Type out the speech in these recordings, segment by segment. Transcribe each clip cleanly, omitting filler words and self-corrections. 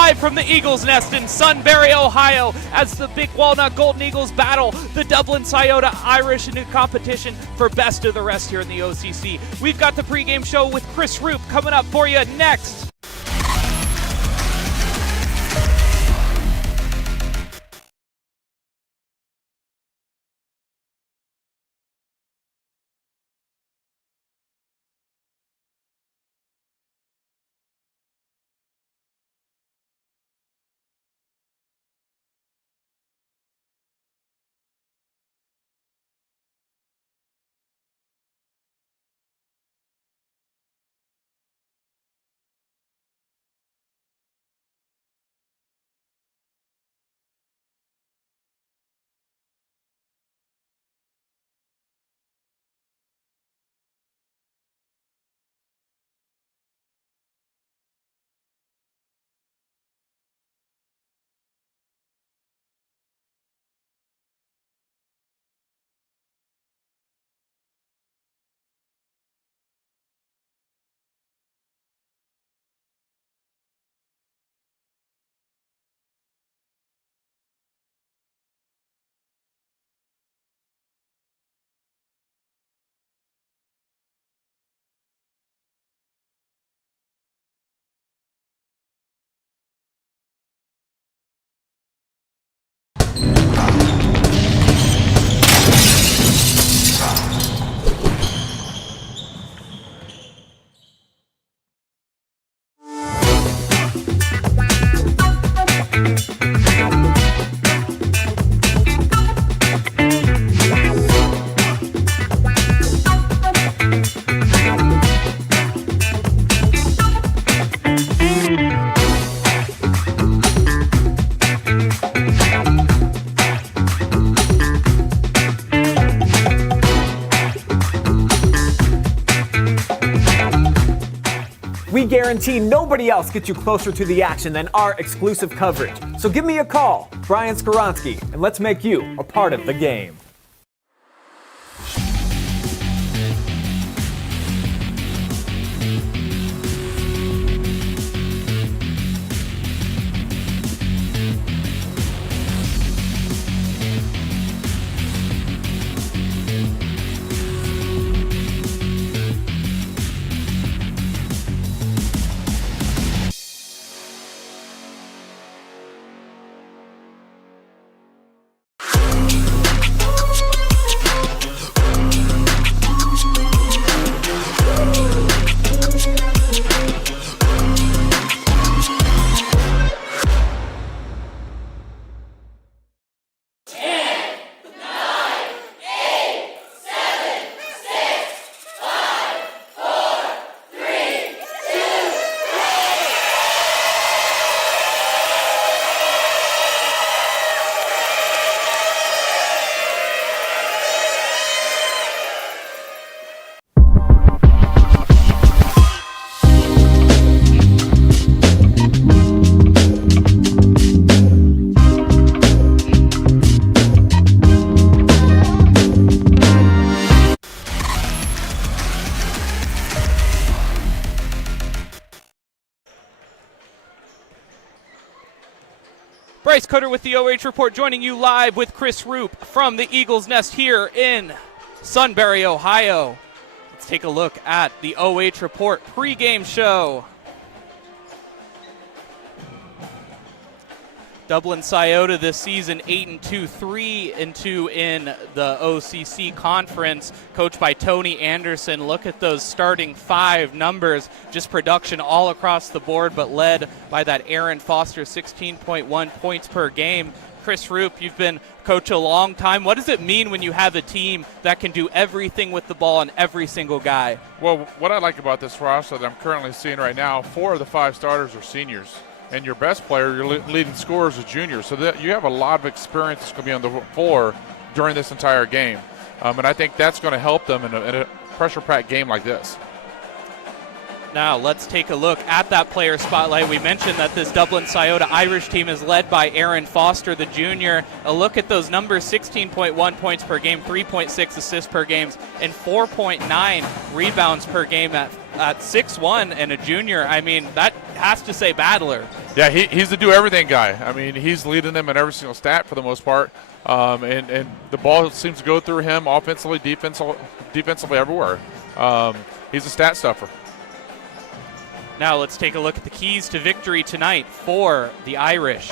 live from the Eagles Nest in Sunbury, Ohio, as the Big Walnut Golden Eagles battle the Dublin Scioto Irish in a competition for best of the rest here in the OCC. We've got the pregame show with Chris Rupe coming up for you next. We guarantee nobody else gets you closer to the action than our exclusive coverage. So give me a call, Brian Skoronsky, and let's make you a part of the game. Bryce with the OH Report, joining you live with Chris Rupe from the Eagles Nest here in Sunbury, Ohio. Let's take a look at the OH Report pregame show. Dublin Scioto this season 8-2, 3-2 in the OCC conference, coached by Tony Anderson. Look at those starting five numbers, just production all across the board, but led by that Aaron Foster, 16.1 points per game. Chris Rupe, you've been coach a long time. What does it mean when you have a team that can do everything with the ball and every single guy? Well, what I like about this roster that I'm currently seeing right now, 4 of the 5 starters are seniors. And your best player, your leading scorer, is a junior. So that you have a lot of experience that's going to be on the floor during this entire game. And I think that's going to help them in a pressure-packed game like this. Now let's take a look at that player spotlight. We mentioned that this Dublin Scioto Irish team is led by Aaron Foster, the junior. A look at those numbers: 16.1 points per game, 3.6 assists per game, and 4.9 rebounds per game at 6'1" and a junior. I mean, that has to say battler. Yeah, he's the do-everything guy. I mean, he's leading them in every single stat for the most part, and the ball seems to go through him offensively, defensively everywhere. He's a stat stuffer. Now let's take a look at the keys to victory tonight for the Irish.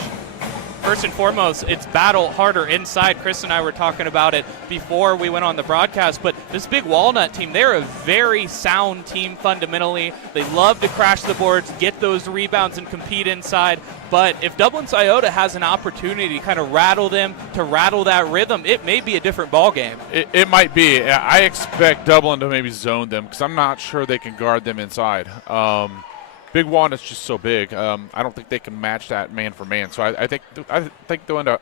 First and foremost, it's battle harder inside. Chris and I were talking about it before we went on the broadcast, but this Big Walnut team, they're a very sound team fundamentally. They love to crash the boards, get those rebounds, and compete inside. But if Dublin Scioto has an opportunity to kind of rattle them, to rattle that rhythm, it may be a different ball game. It might be. I expect Dublin to maybe zone them because I'm not sure they can guard them inside. Big Walnut's just so big. I don't think they can match that man for man. So I think they'll end up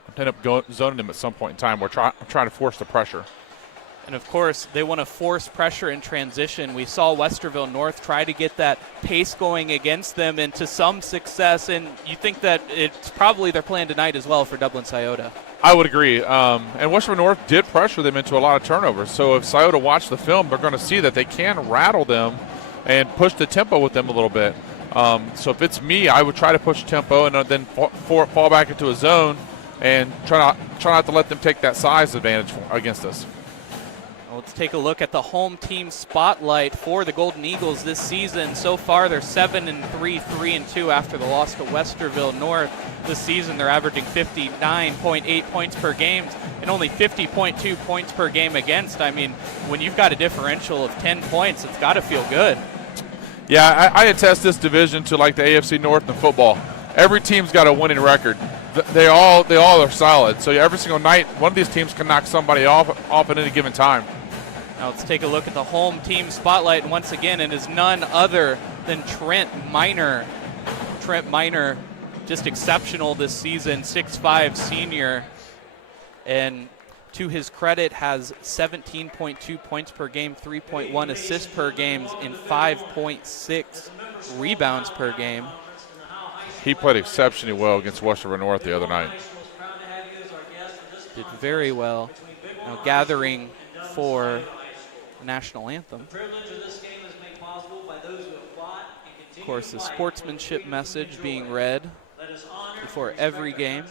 zoning them at some point in time. We're trying to force the pressure. And, of course, they want to force pressure in transition. We saw Westerville North try to get that pace going against them and to some success. And you think that it's probably their plan tonight as well for Dublin Scioto. I would agree. And Westerville North did pressure them into a lot of turnovers. So if Scioto watch the film, they're going to see that they can rattle them and push the tempo with them a little bit. So if it's me, I would try to push tempo and then fall back into a zone and try not to let them take that size advantage against us. Well, let's take a look at the home team spotlight for the Golden Eagles this season. So far, they're 7-3, 3-2 after the loss to Westerville North. This season, they're averaging 59.8 points per game and only 50.2 points per game against. I mean, when you've got a differential of 10 points, it's got to feel good. Yeah, I attest this division to like the AFC North in football. Every team's got a winning record. They all are solid. So every single night, one of these teams can knock somebody off at any given time. Now let's take a look at the home team spotlight once again, and is none other than Trent Minor. Trent Minor, just exceptional this season, 6'5" senior, and to his credit, has 17.2 points per game, 3.1 assists per game, and 5.6 rebounds per game. He played exceptionally well against Westerville North the other night. Did very well. Now gathering for the national anthem. Of course, the sportsmanship message being read before every game.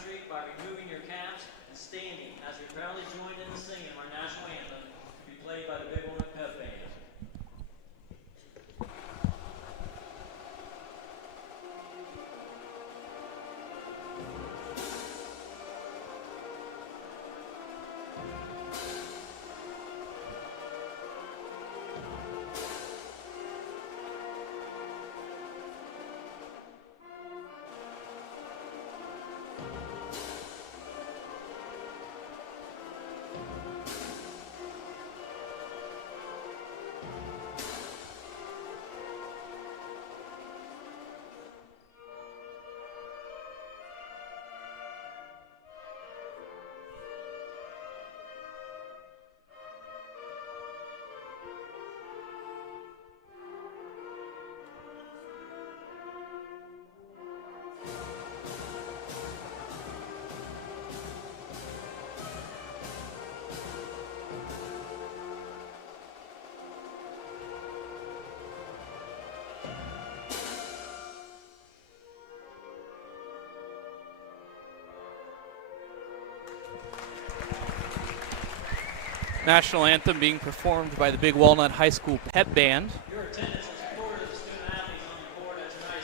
National anthem being performed by the Big Walnut High School Pep Band.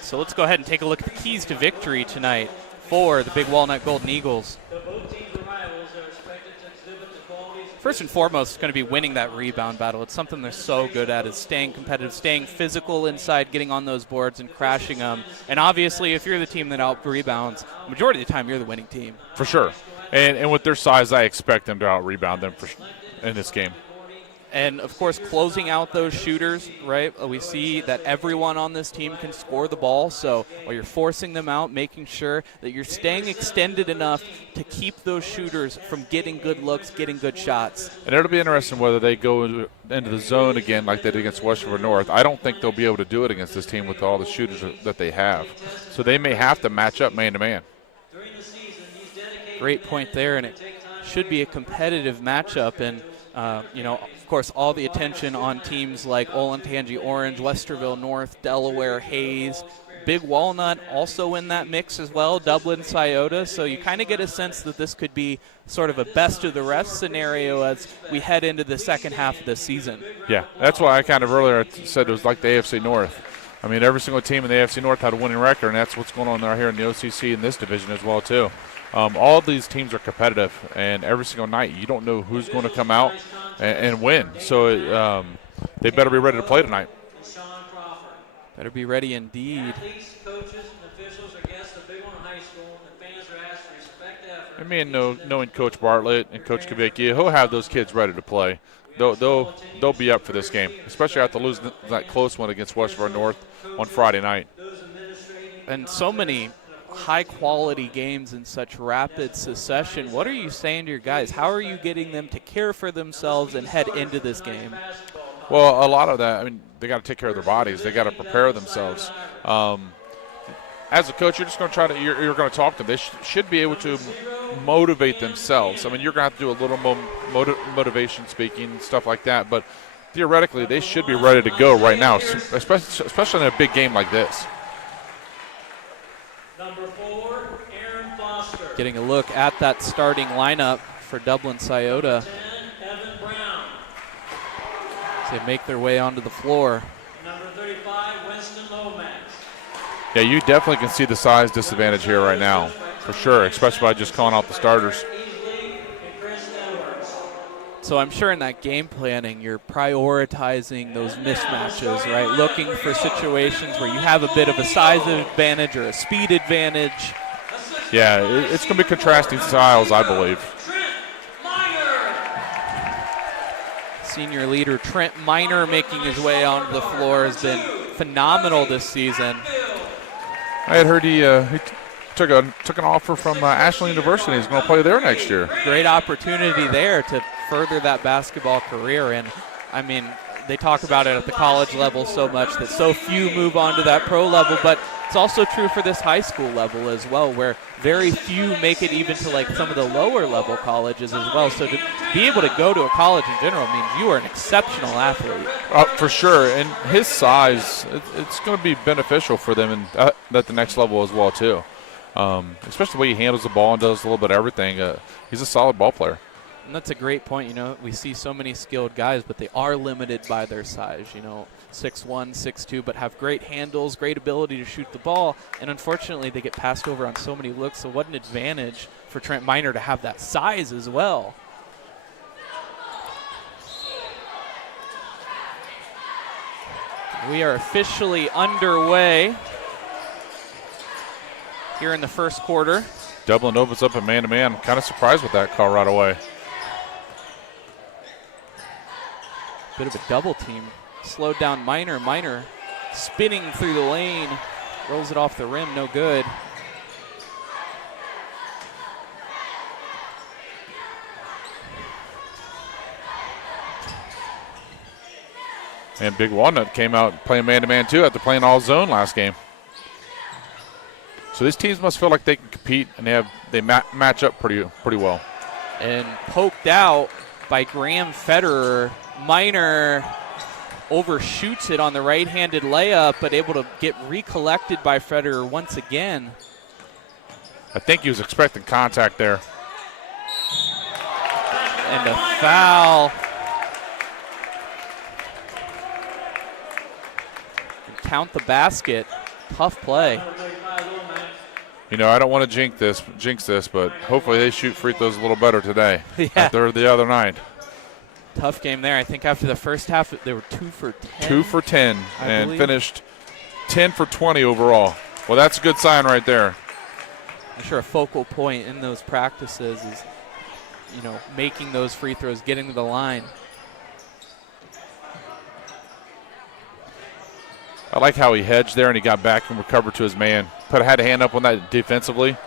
So let's go ahead and take a look at the keys to victory tonight for the Big Walnut Golden Eagles. First and foremost, it's going to be winning that rebound battle. It's something they're so good at, is staying competitive, staying physical inside, getting on those boards and crashing them. And obviously, if you're the team that out-rebounds, the majority of the time you're the winning team. For sure. And with their size, I expect them to out-rebound them in this game. And, of course, closing out those shooters, right? We see that everyone on this team can score the ball. So while you're forcing them out, making sure that you're staying extended enough to keep those shooters from getting good looks, getting good shots. And it'll be interesting whether they go into the zone again like they did against Westerville North. I don't think they'll be able to do it against this team with all the shooters that they have. So they may have to match up man-to-man. Great point there, and it should be a competitive matchup. And, of course, all the attention on teams like Olentangy Orange, Westerville North, Delaware, Hayes, Big Walnut also in that mix as well, Dublin Scioto. So you kind of get a sense that this could be sort of a best of the rest scenario as we head into the second half of the season. Yeah, that's why I kind of earlier said it was like the AFC North. I mean, every single team in the AFC North had a winning record, and that's what's going on there here in the OCC in this division as well, too. All of these teams are competitive, and every single night you don't know who's going to come out and win. So they better be ready to play tonight. Better be ready indeed. Athletes, coaches, and officials are guests of Big Walnut High School, and fans are asked to respect effort. I mean, knowing Coach Bartlett and Coach Kavicki, he'll have those kids ready to play. They'll be up for this game, especially after losing that close one against Westford North on Friday night. And so many high-quality games in such rapid succession. What are you saying to your guys? How are you getting them to care for themselves and head into this game? Well, a lot of that, I mean, they got to take care of their bodies. They got to prepare themselves. As a coach, you're just going to try to, you're going to talk to them. They should be able to motivate themselves. I mean, you're going to have to do a little motivation speaking, stuff like that. But theoretically, they should be ready to go right now, especially in a big game like this. Number 4, Aaron Foster. Getting a look at that starting lineup for Dublin Scioto. 10, Evan Brown. As they make their way onto the floor. Number 35, Winston Lomax. Yeah, you definitely can see the size disadvantage here right now, for sure, especially by just calling out the starters. So I'm sure in that game planning, you're prioritizing those mismatches, right? Looking for situations where you have a bit of a size advantage or a speed advantage. Yeah, it's going to be contrasting styles, I believe. Trent Minor. Senior leader Trent Minor making his way onto the floor has been phenomenal this season. I had heard he took an offer from Ashland University. He's going to play there next year. Great opportunity there to further that basketball career. And, I mean, they talk about it at the college level so much that so few move on to that pro level, but it's also true for this high school level as well, where very few make it even to like some of the lower level colleges as well. So to be able to go to a college in general means you are an exceptional athlete. For sure, and his size, it's going to be beneficial for them at the next level as well too. Especially the way he handles the ball and does a little bit of everything. He's a solid ball player. And that's a great point. You know, we see so many skilled guys, but they are limited by their size. You know, 6'1", 6'2", but have great handles, great ability to shoot the ball. And unfortunately, they get passed over on so many looks. So what an advantage for Trent Minor to have that size as well. We are officially underway here in the first quarter. Dublin opens up a man-to-man. Kind of surprised with that call right away. Bit of a double team. Slowed down Minor. Minor spinning through the lane. Rolls it off the rim. No good. And Big Walnut came out playing man-to-man too after playing all zone last game. So these teams must feel like they can compete and they match up pretty well. And poked out by Graham Federer. Minor overshoots it on the right-handed layup, but able to get recollected by Federer once again. I think he was expecting contact there. And a foul. And count the basket. Tough play. You know, I don't want to jinx this, but hopefully they shoot free throws a little better today after the other night. Tough game there. I think after the first half, they were 2 for 10. 2 for 10 and believe. Finished 10 for 20 overall. Well, that's a good sign right there. I'm sure a focal point in those practices is, you know, making those free throws, getting to the line. I like how he hedged there and he got back and recovered to his man. Had a hand up on that defensively.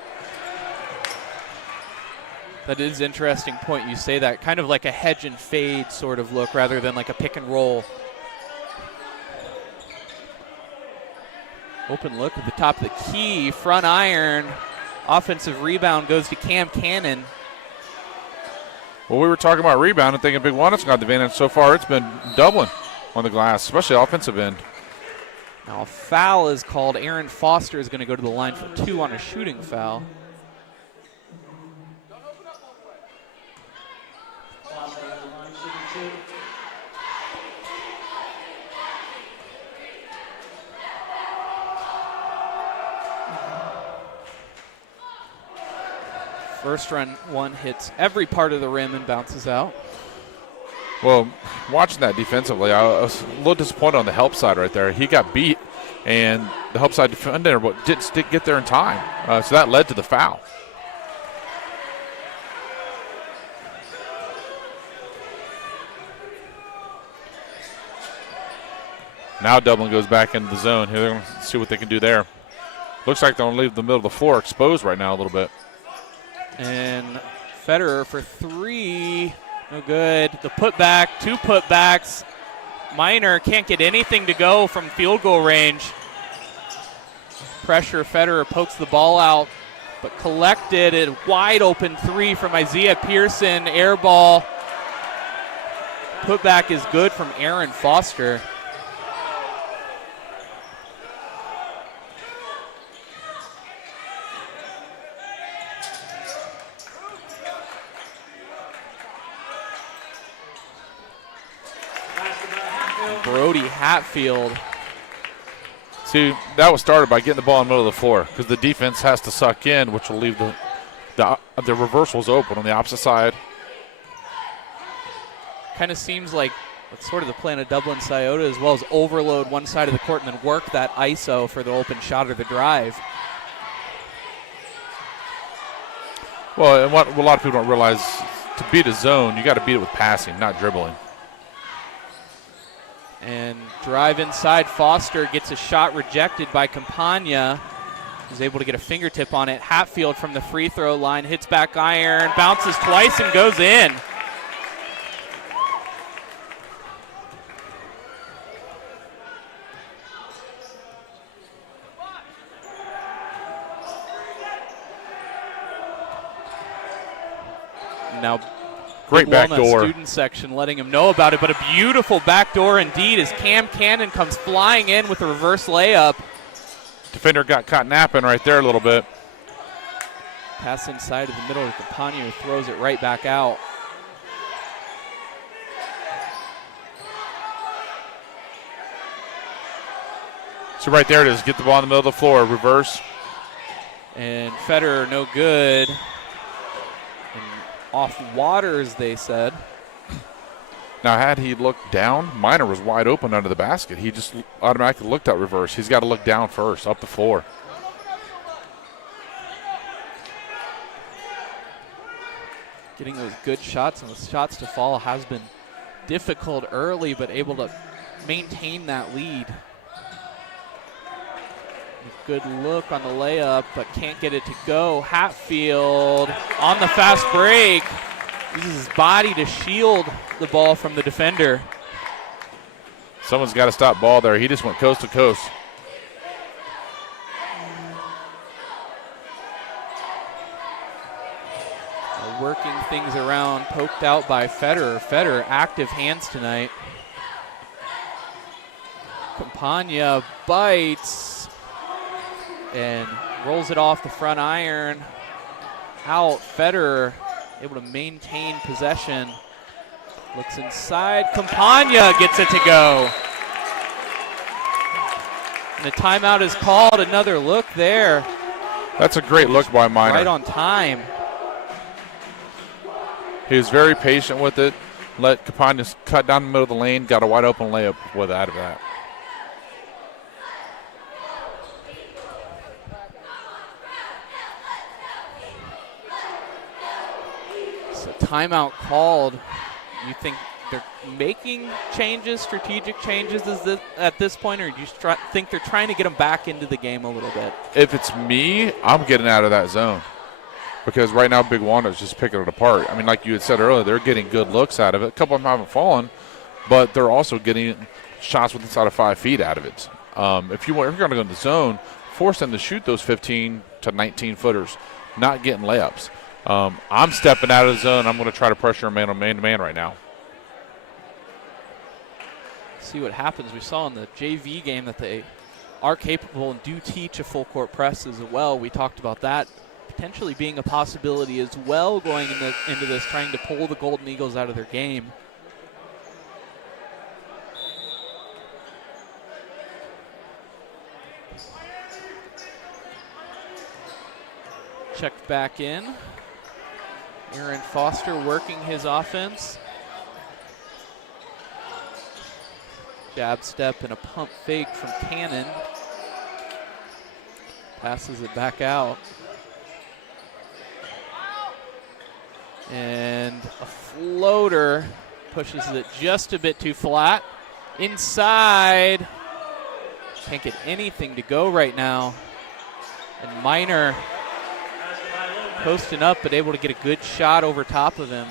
That is an interesting point. You say that, kind of like a hedge and fade sort of look rather than like a pick and roll. Open look at the top of the key, front iron. Offensive rebound goes to Cam Cannon. Well, we were talking about rebound and thinking Big Walnut's got the advantage. So far, it's been Dublin on the glass, especially offensive end. Now a foul is called. Aaron Foster is going to go to the line for 2 on a shooting foul. First run one hits every part of the rim and bounces out. Well, watching that defensively, I was a little disappointed on the help side right there. He got beat, and the help side defender didn't get there in time. So that led to the foul. Now Dublin goes back into the zone. Here they're going to see what they can do there. Looks like they're going to leave the middle of the floor exposed right now a little bit. And Federer for 3, no good. The putback, 2 putbacks. Minor can't get anything to go from field goal range. Pressure, Federer pokes the ball out, but collected. A wide open 3 from Isaiah Pearson, air ball. Putback is good from Aaron Foster. Brody Hatfield. See, that was started by getting the ball in the middle of the floor because the defense has to suck in, which will leave the reversals open on the opposite side. Kind of seems like that's sort of the plan of Dublin Scioto, as well as overload one side of the court and then work that ISO for the open shot or the drive. Well, and what a lot of people don't realize, to beat a zone, you got to beat it with passing, not dribbling. And drive inside. Foster gets a shot rejected by Campagna. He's able to get a fingertip on it. Hatfield from the free throw line hits back iron, bounces twice and goes in. Now, great back door. Student section letting him know about it, but a beautiful back door indeed as Cam Cannon comes flying in with a reverse layup. Defender got caught napping right there a little bit. Pass inside of the middle to Campagna, who throws it right back out. So right there it is. Get the ball in the middle of the floor. Reverse. And Federer no good. And off Waters, they said. Now, had he looked down, Minor was wide open under the basket. He just automatically looked at reverse. He's got to look down first, up the floor. Getting those good shots and the shots to fall has been difficult early, but able to maintain that lead. Good look on the layup, but can't get it to go. Hatfield on the fast break. Uses his body to shield the ball from the defender. Someone's got to stop ball there. He just went coast to coast. Working things around, poked out by Federer. Federer, active hands tonight. Campagna bites and rolls it off the front iron. Out, Federer able to maintain possession. Looks inside, Campagna gets it to go. And the timeout is called, another look there. That's a great look by Minor. Right on time. He was very patient with it. Let Campagna cut down the middle of the lane. Got a wide open layup with out of that. So timeout called. You think they're making changes, strategic changes at this point, or do you think they're trying to get them back into the game a little bit? If it's me, I'm getting out of that zone. Because right now, Big Walnut is just picking it apart. I mean, like you had said earlier, they're getting good looks out of it. A couple of them haven't fallen, but they're also getting shots with inside of 5 feet out of it. If you're going to go in the zone, force them to shoot those 15 to 19 footers, not getting layups. I'm stepping out of the zone. I'm going to try to pressure a man on man-to-man right now. See what happens. We saw in the JV game that they are capable and do teach a full court press as well. We talked about that potentially being a possibility as well going into this, trying to pull the Golden Eagles out of their game. Checked back in. Aaron Foster working his offense. Jab step and a pump fake from Cannon. Passes it back out. And a floater pushes it just a bit too flat. Inside. Can't get anything to go right now. And Minor posting up, but able to get a good shot over top of him.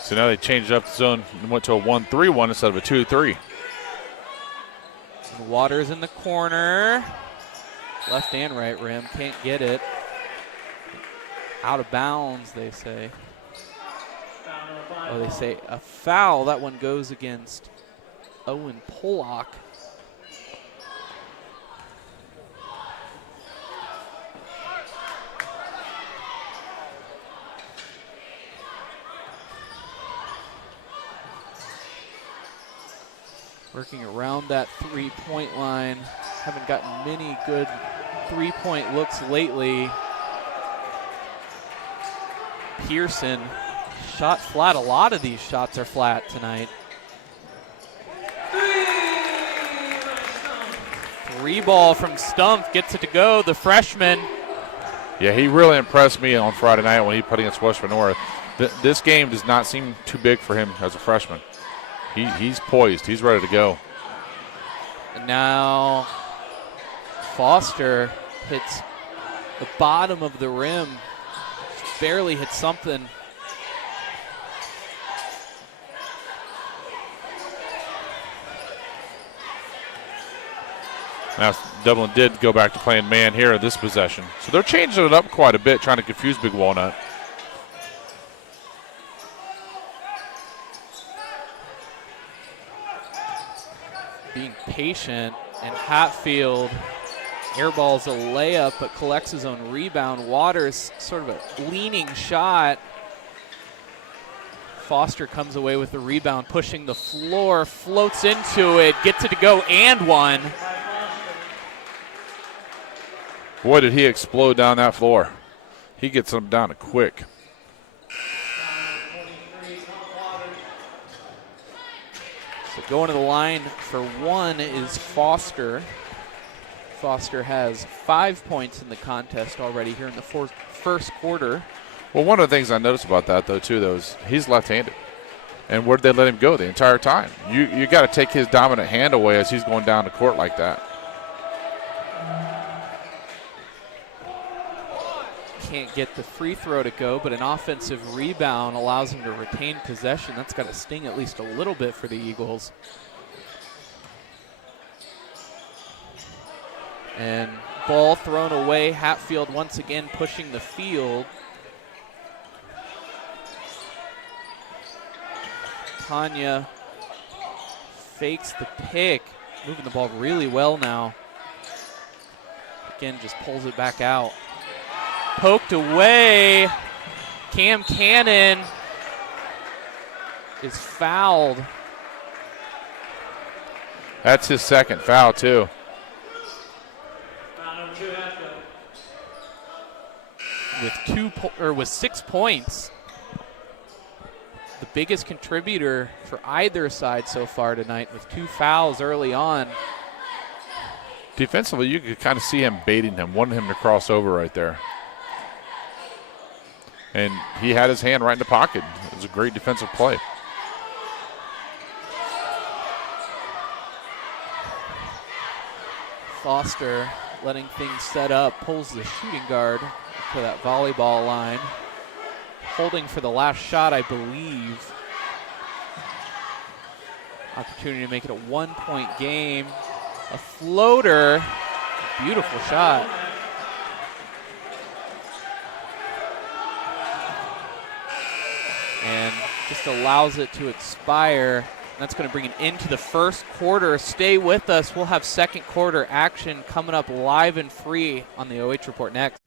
So now they changed up the zone and went to a 1-3-1 instead of a 2-3. Waters in the corner. Left and right rim, can't get it. Out of bounds, they say. Oh, they say a foul. That one goes against Owen Pollock. Working around that three-point line. Haven't gotten many good three-point looks lately. Pearson shot flat. A lot of these shots are flat tonight. Three ball from Stumpf gets it to go, the freshman. Yeah, he really impressed me on Friday night when he put against Western North. This game does not seem too big for him as a freshman. He's poised. He's ready to go. And now Foster hits the bottom of the rim. Just barely hit something. Now Dublin did go back to playing man here in this possession. So they're changing it up quite a bit, trying to confuse Big Walnut. Being patient, and Hatfield airballs a layup but collects his own rebound. Waters sort of a leaning shot. Foster comes away with the rebound, pushing the floor, floats into it, gets it to go, and one. Boy, did he explode down that floor. He gets them down quick. So going to the line for one is Foster. Foster has 5 points in the contest already here in the first quarter. Well, one of the things I noticed about that, though, is he's left-handed. And where did they let him go the entire time? You got to take his dominant hand away as he's going down the court like that. Can't get the free throw to go, but an offensive rebound allows him to retain possession. That's got to sting at least a little bit for the Eagles. And ball thrown away. Hatfield once again pushing the field. Tanya fakes the pick, moving the ball really well now. Again, just pulls it back out. Poked away. Cam Cannon is fouled. That's his second foul, too. With 6 points. The biggest contributor for either side so far tonight with 2 fouls early on. Defensively, you could kind of see him baiting him, wanting him to cross over right there. And he had his hand right in the pocket. It was a great defensive play. Foster letting things set up, pulls the shooting guard to that volleyball line. Holding for the last shot, I believe. Opportunity to make it a 1-point game. A floater, beautiful shot. And just allows it to expire. That's going to bring it into the first quarter. Stay with us. We'll have second quarter action coming up live and free on the OH Report next.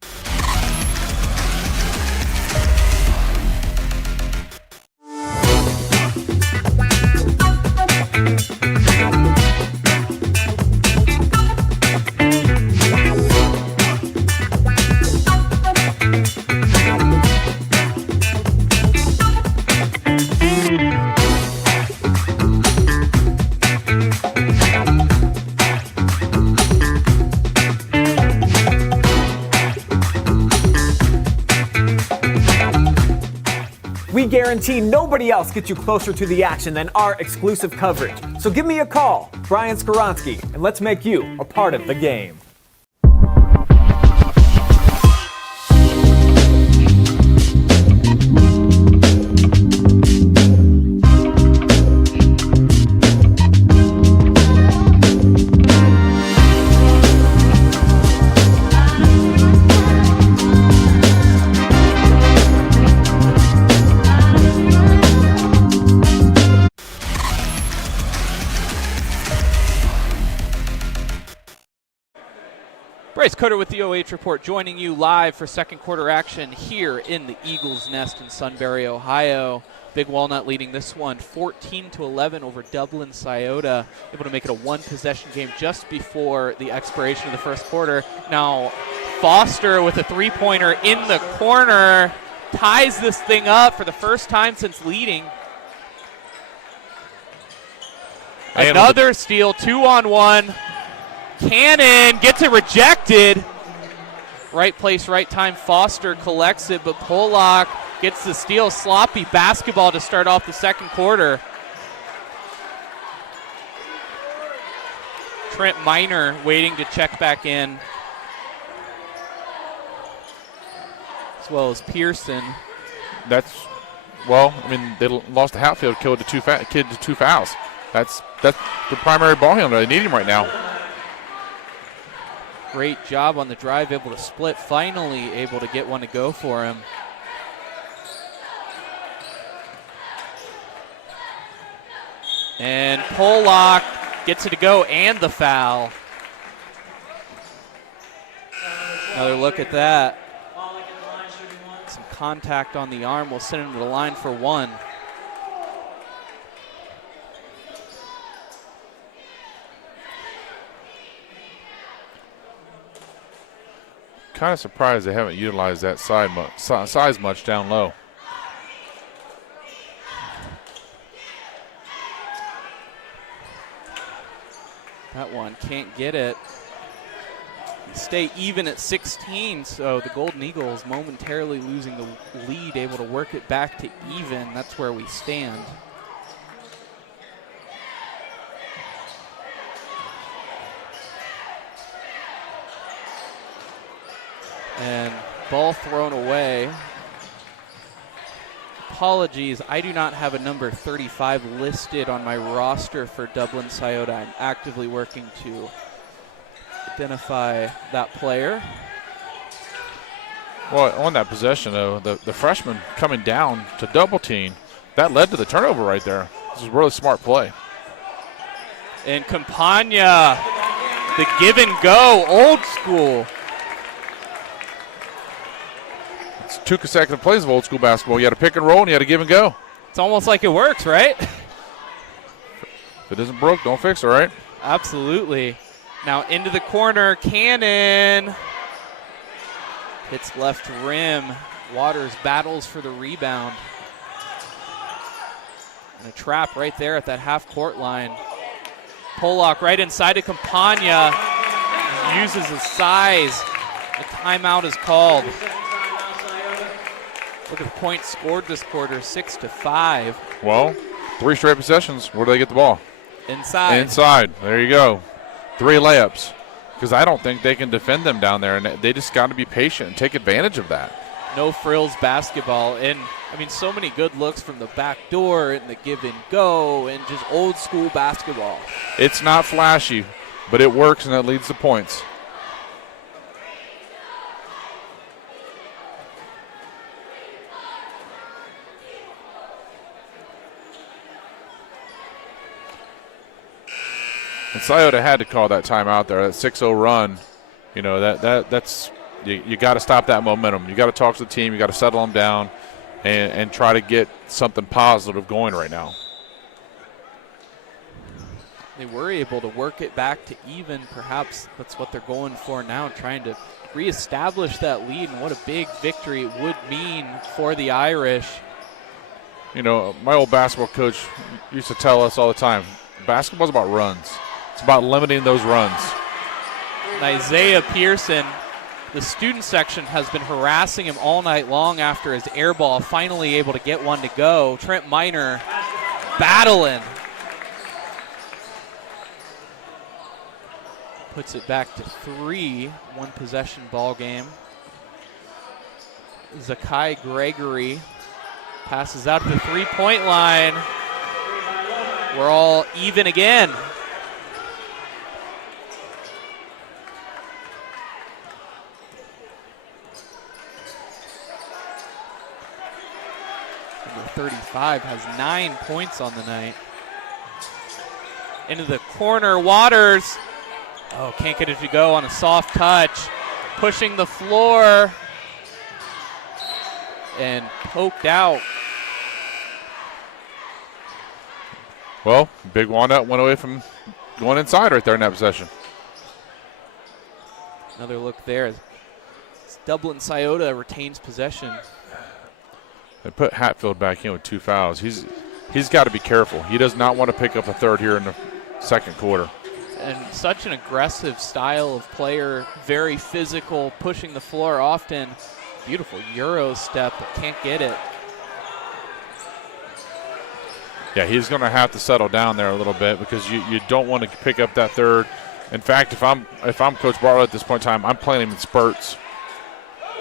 We guarantee nobody else gets you closer to the action than our exclusive coverage. So give me a call, Brian Skoronsky, and let's make you a part of the game. Bryce Cutter with the OH Report, joining you live for second quarter action here in the Eagles Nest in Sunbury, Ohio. Big Walnut leading this one 14-11 over Dublin Scioto, able to make it a one-possession game just before the expiration of the first quarter. Now Foster with a three-pointer in the corner ties this thing up for the first time since leading. Another steal, 2-on-1. Cannon gets it rejected. Right place, right time. Foster collects it, but Pollock gets the steal. Sloppy basketball to start off the second quarter. Trent Minor waiting to check back in, as well as Pearson. Well, I mean, they lost a Hatfield, killed kid to two fouls. That's the primary ball handler. They need him right now. Great job on the drive, able to split, finally able to get one to go for him. And Pollock gets it to go and the foul. Another look at that. Some contact on the arm will send him to the line for one. Kind of surprised they haven't utilized that size much down low. That one can't get it. Stay even at 16, so the Golden Eagles momentarily losing the lead, able to work it back to even. That's where we stand. And ball thrown away. Apologies, I do not have a number 35 listed on my roster for Dublin Scioto. I'm actively working to identify that player. Well, on that possession, though, the freshman coming down to double team, that led to the turnover right there. This is a really smart play. And Campagna, the give and go, old school. It's 2 consecutive plays of old school basketball. You had to pick and roll and you had to give and go. It's almost like it works, right? If it isn't broke, don't fix it, right? Absolutely. Now into the corner, Cannon hits left rim. Waters battles for the rebound. And a trap right there at that half-court line. Pollock right inside of Campagna. Uses his size. A timeout is called. Look at the points scored this quarter, 6-5. Well, 3 straight possessions. Where do they get the ball? Inside. Inside. There you go. 3 layups. Because I don't think they can defend them down there, and they just got to be patient and take advantage of that. No frills basketball. And, I mean, so many good looks from the back door and the give and go and just old school basketball. It's not flashy, but it works and it leads to points. And Scioto had to call that timeout there, that 6-0 run. You know, that's you got to stop that momentum. You got to talk to the team. You got to settle them down and try to get something positive going right now. They were able to work it back to even. Perhaps that's what they're going for now, trying to reestablish that lead, and what a big victory it would mean for the Irish. You know, my old basketball coach used to tell us all the time, basketball's about runs. It's about limiting those runs. And Isaiah Pearson, the student section has been harassing him all night long after his air ball, finally able to get one to go. Trent Minor battling. Puts it back to 3, one possession ball game. Zakai Gregory passes out to the 3-point line. We're all even again. Number 35 has 9 points on the night. Into the corner, Waters. Oh, can't get it to go on a soft touch. Pushing the floor. And poked out. Well, Big Walnut went away from going inside right there in that possession. Another look there. Dublin Scioto retains possession. They put Hatfield back in with 2 fouls. He's got to be careful. He does not want to pick up a third here in the second quarter. And such an aggressive style of player, very physical, pushing the floor often. Beautiful Euro step, but can't get it. Yeah, he's going to have to settle down there a little bit because you don't want to pick up that third. In fact, if I'm Coach Bartlett at this point in time, I'm playing him in spurts.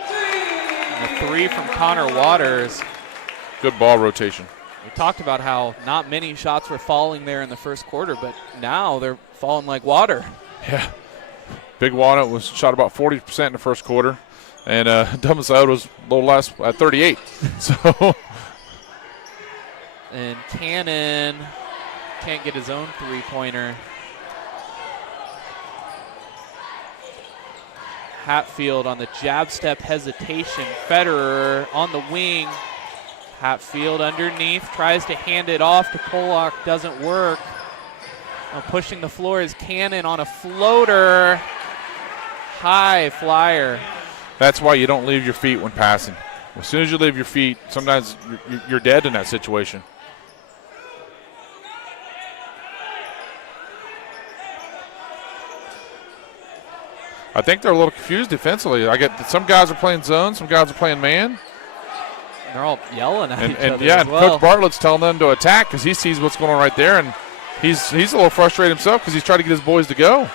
And the 3 from Connor Waters. Good ball rotation. We talked about how not many shots were falling there in the first quarter, but now they're falling like water. Yeah. Big Walnut was shot about 40% in the first quarter, and Dublin Scioto was a little less at 38. So. And Cannon can't get his own 3-pointer. Hatfield on the jab step hesitation. Federer on the wing. Hatfield underneath, tries to hand it off to Pollock, doesn't work. Now pushing the floor is Cannon on a floater. High flyer. That's why you don't leave your feet when passing. As soon as you leave your feet, sometimes you're dead in that situation. I think they're a little confused defensively. I get some guys are playing zone, some guys are playing man. They're all yelling at each other yeah, as well. Coach Bartlett's telling them to attack because he sees what's going on right there, and he's a little frustrated himself because he's trying to get his boys to go.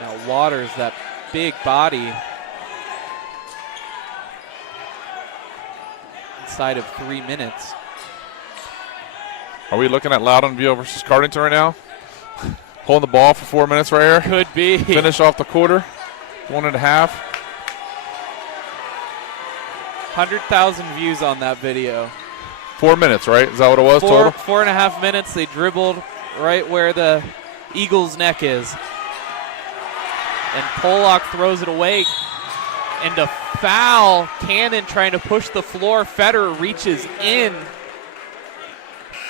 Now Waters, that big body, inside of 3 minutes. Are we looking at Loudonville versus Cardington right now? Holding the ball for 4 minutes right here. Could be. Finish off the quarter. 1.5. 100,000 views on that video. 4 minutes, right? Is that what it was total? 4.5 minutes. They dribbled right where the Eagles' neck is. And Pollock throws it away. And a foul. Cannon trying to push the floor. Federer reaches in.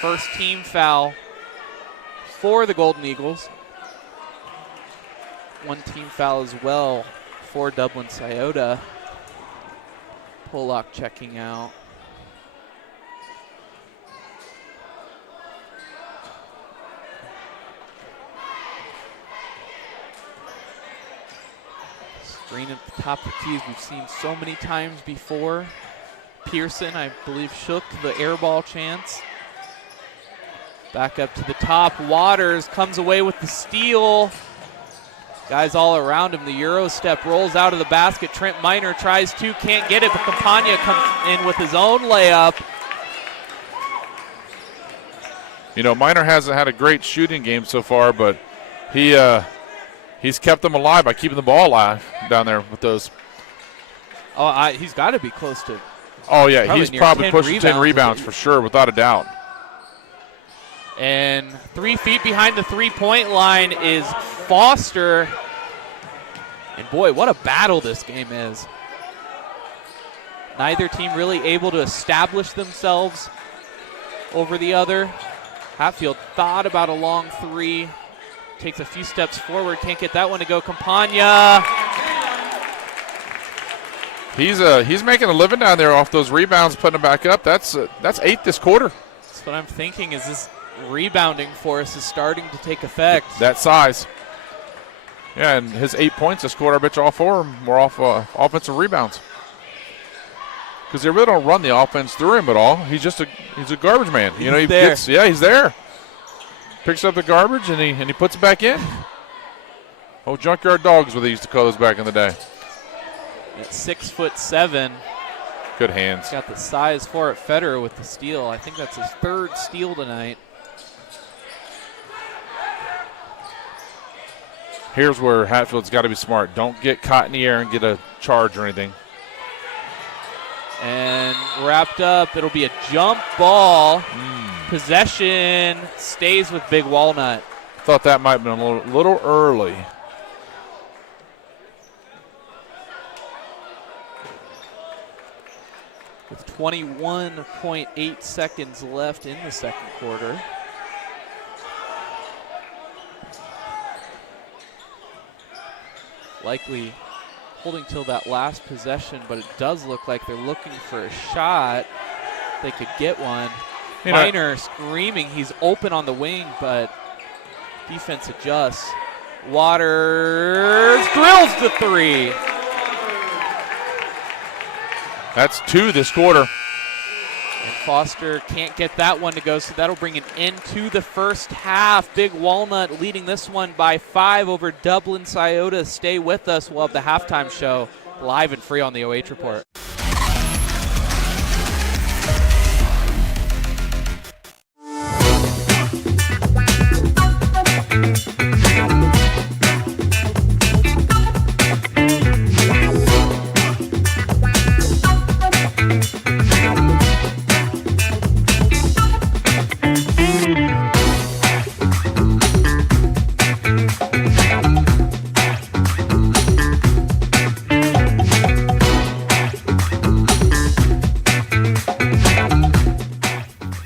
First team foul for the Golden Eagles. One team foul as well for Dublin Scioto. Pollock checking out. Screen at the top of the key, as we've seen so many times before. Pearson, I believe, shook the air ball chance. Back up to the top. Waters comes away with the steal. Guys all around him. The Euro step rolls out of the basket. Trent Minor tries to, can't get it, but Campagna comes in with his own layup. You know, Minor hasn't had a great shooting game so far, but he's kept them alive by keeping the ball alive down there with those. Oh, he's got to be close to Oh, yeah, he's near probably 10 pushing 10 rebounds rebounds for sure, without a doubt. And 3 feet behind the three-point line is Foster. And boy, what a battle this game is. Neither team really able to establish themselves over the other. Hatfield thought about a long three. Takes a few steps forward, can't get that one to go. Campagna. He's making a living down there off those rebounds, putting them back up. That's 8 this quarter. That's what I'm thinking, is this rebounding force is starting to take effect. That size. Yeah, and his 8 points this quarter, I bet you all 4 were off offensive rebounds. Because they really don't run the offense through him at all. He's a garbage man. You know, He's there. He's there. Picks up the garbage and he puts it back in. Oh, junkyard dogs, what they used to call those back in the day. At 6'7". Good hands. Got the size for it. Federer with the steal. I think that's his 3rd steal tonight. Here's where Hatfield's got to be smart. Don't get caught in the air and get a charge or anything. And wrapped up. It'll be a jump ball. Possession stays with Big Walnut. Thought that might have been a little early. With 21.8 seconds left in the second quarter. Likely holding till that last possession, but it does look like they're looking for a shot. They could get one. Minor screaming. He's open on the wing, but defense adjusts. Waters drills the 3. That's 2 this quarter. And Foster can't get that one to go, so that'll bring an end to the first half. Big Walnut leading this one by 5 over Dublin Scioto. Stay with us. We'll have the halftime show live and free on the OH Report.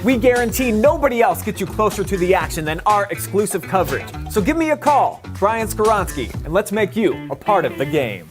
We guarantee nobody else gets you closer to the action than our exclusive coverage. So give me a call, Brian Skoronsky, and let's make you a part of the game.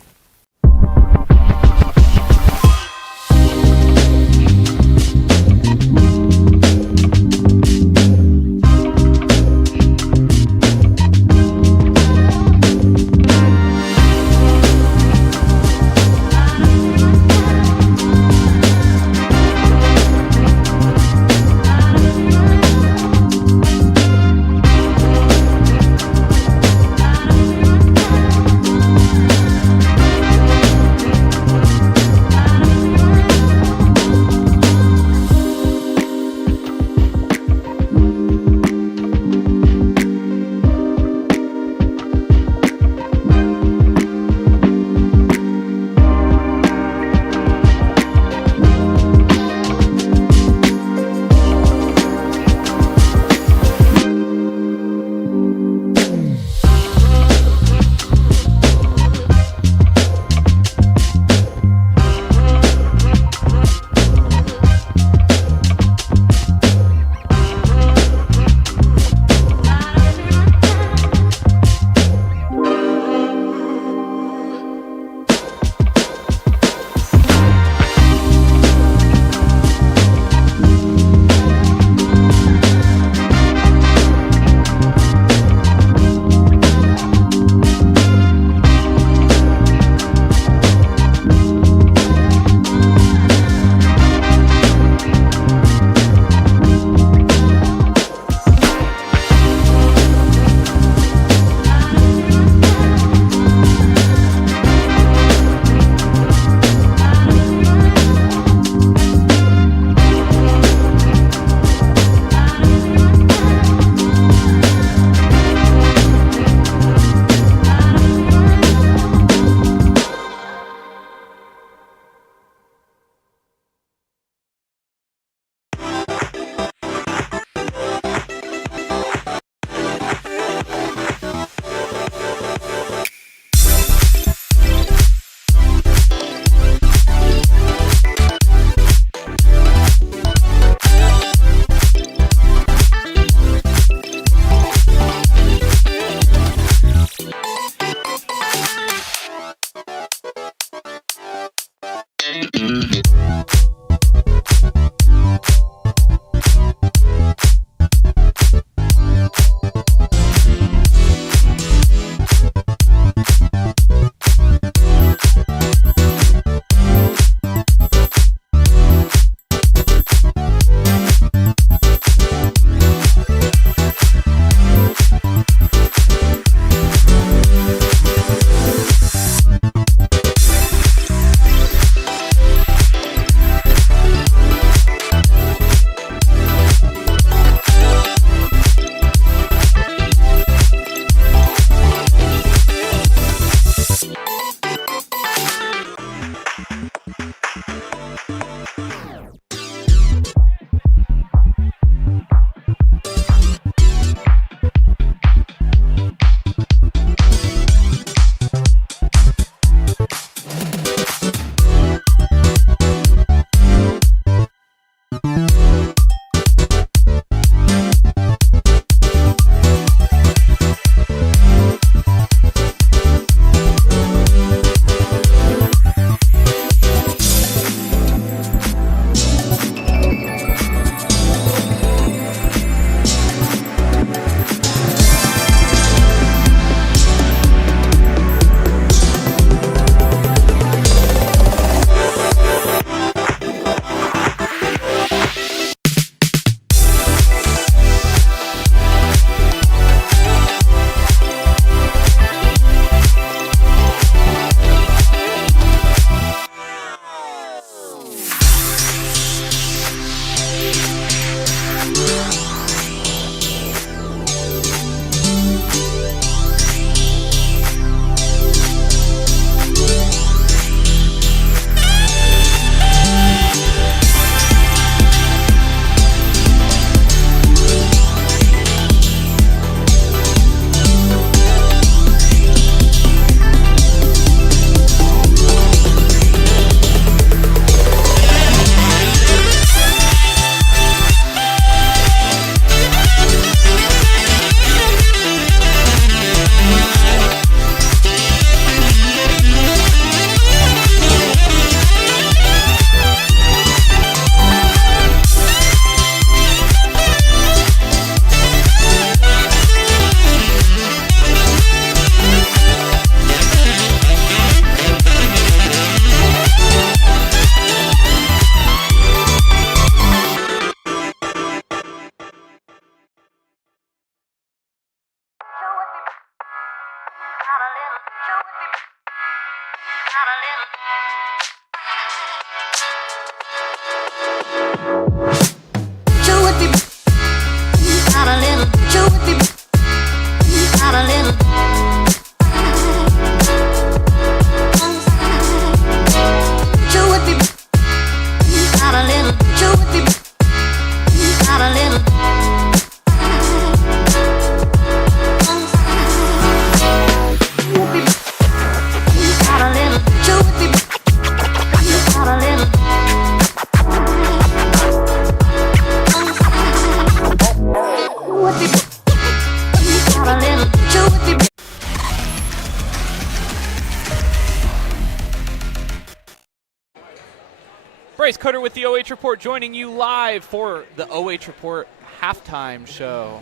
Bryce Cutter with the OH Report, joining you live for the OH Report halftime show.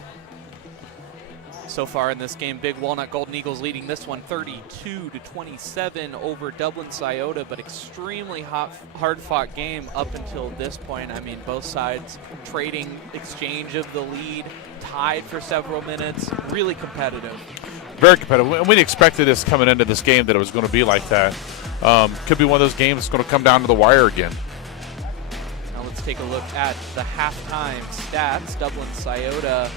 So far in this game, Big Walnut Golden Eagles leading this one 32-27 over Dublin Scioto, but extremely hard-fought game up until this point. I mean, both sides trading exchange of the lead, tied for several minutes, really competitive. Very competitive. We expected this coming into this game that it was going to be like that. Could be one of those games that's going to come down to the wire again. Let's take a look at the halftime stats. Dublin Scioto,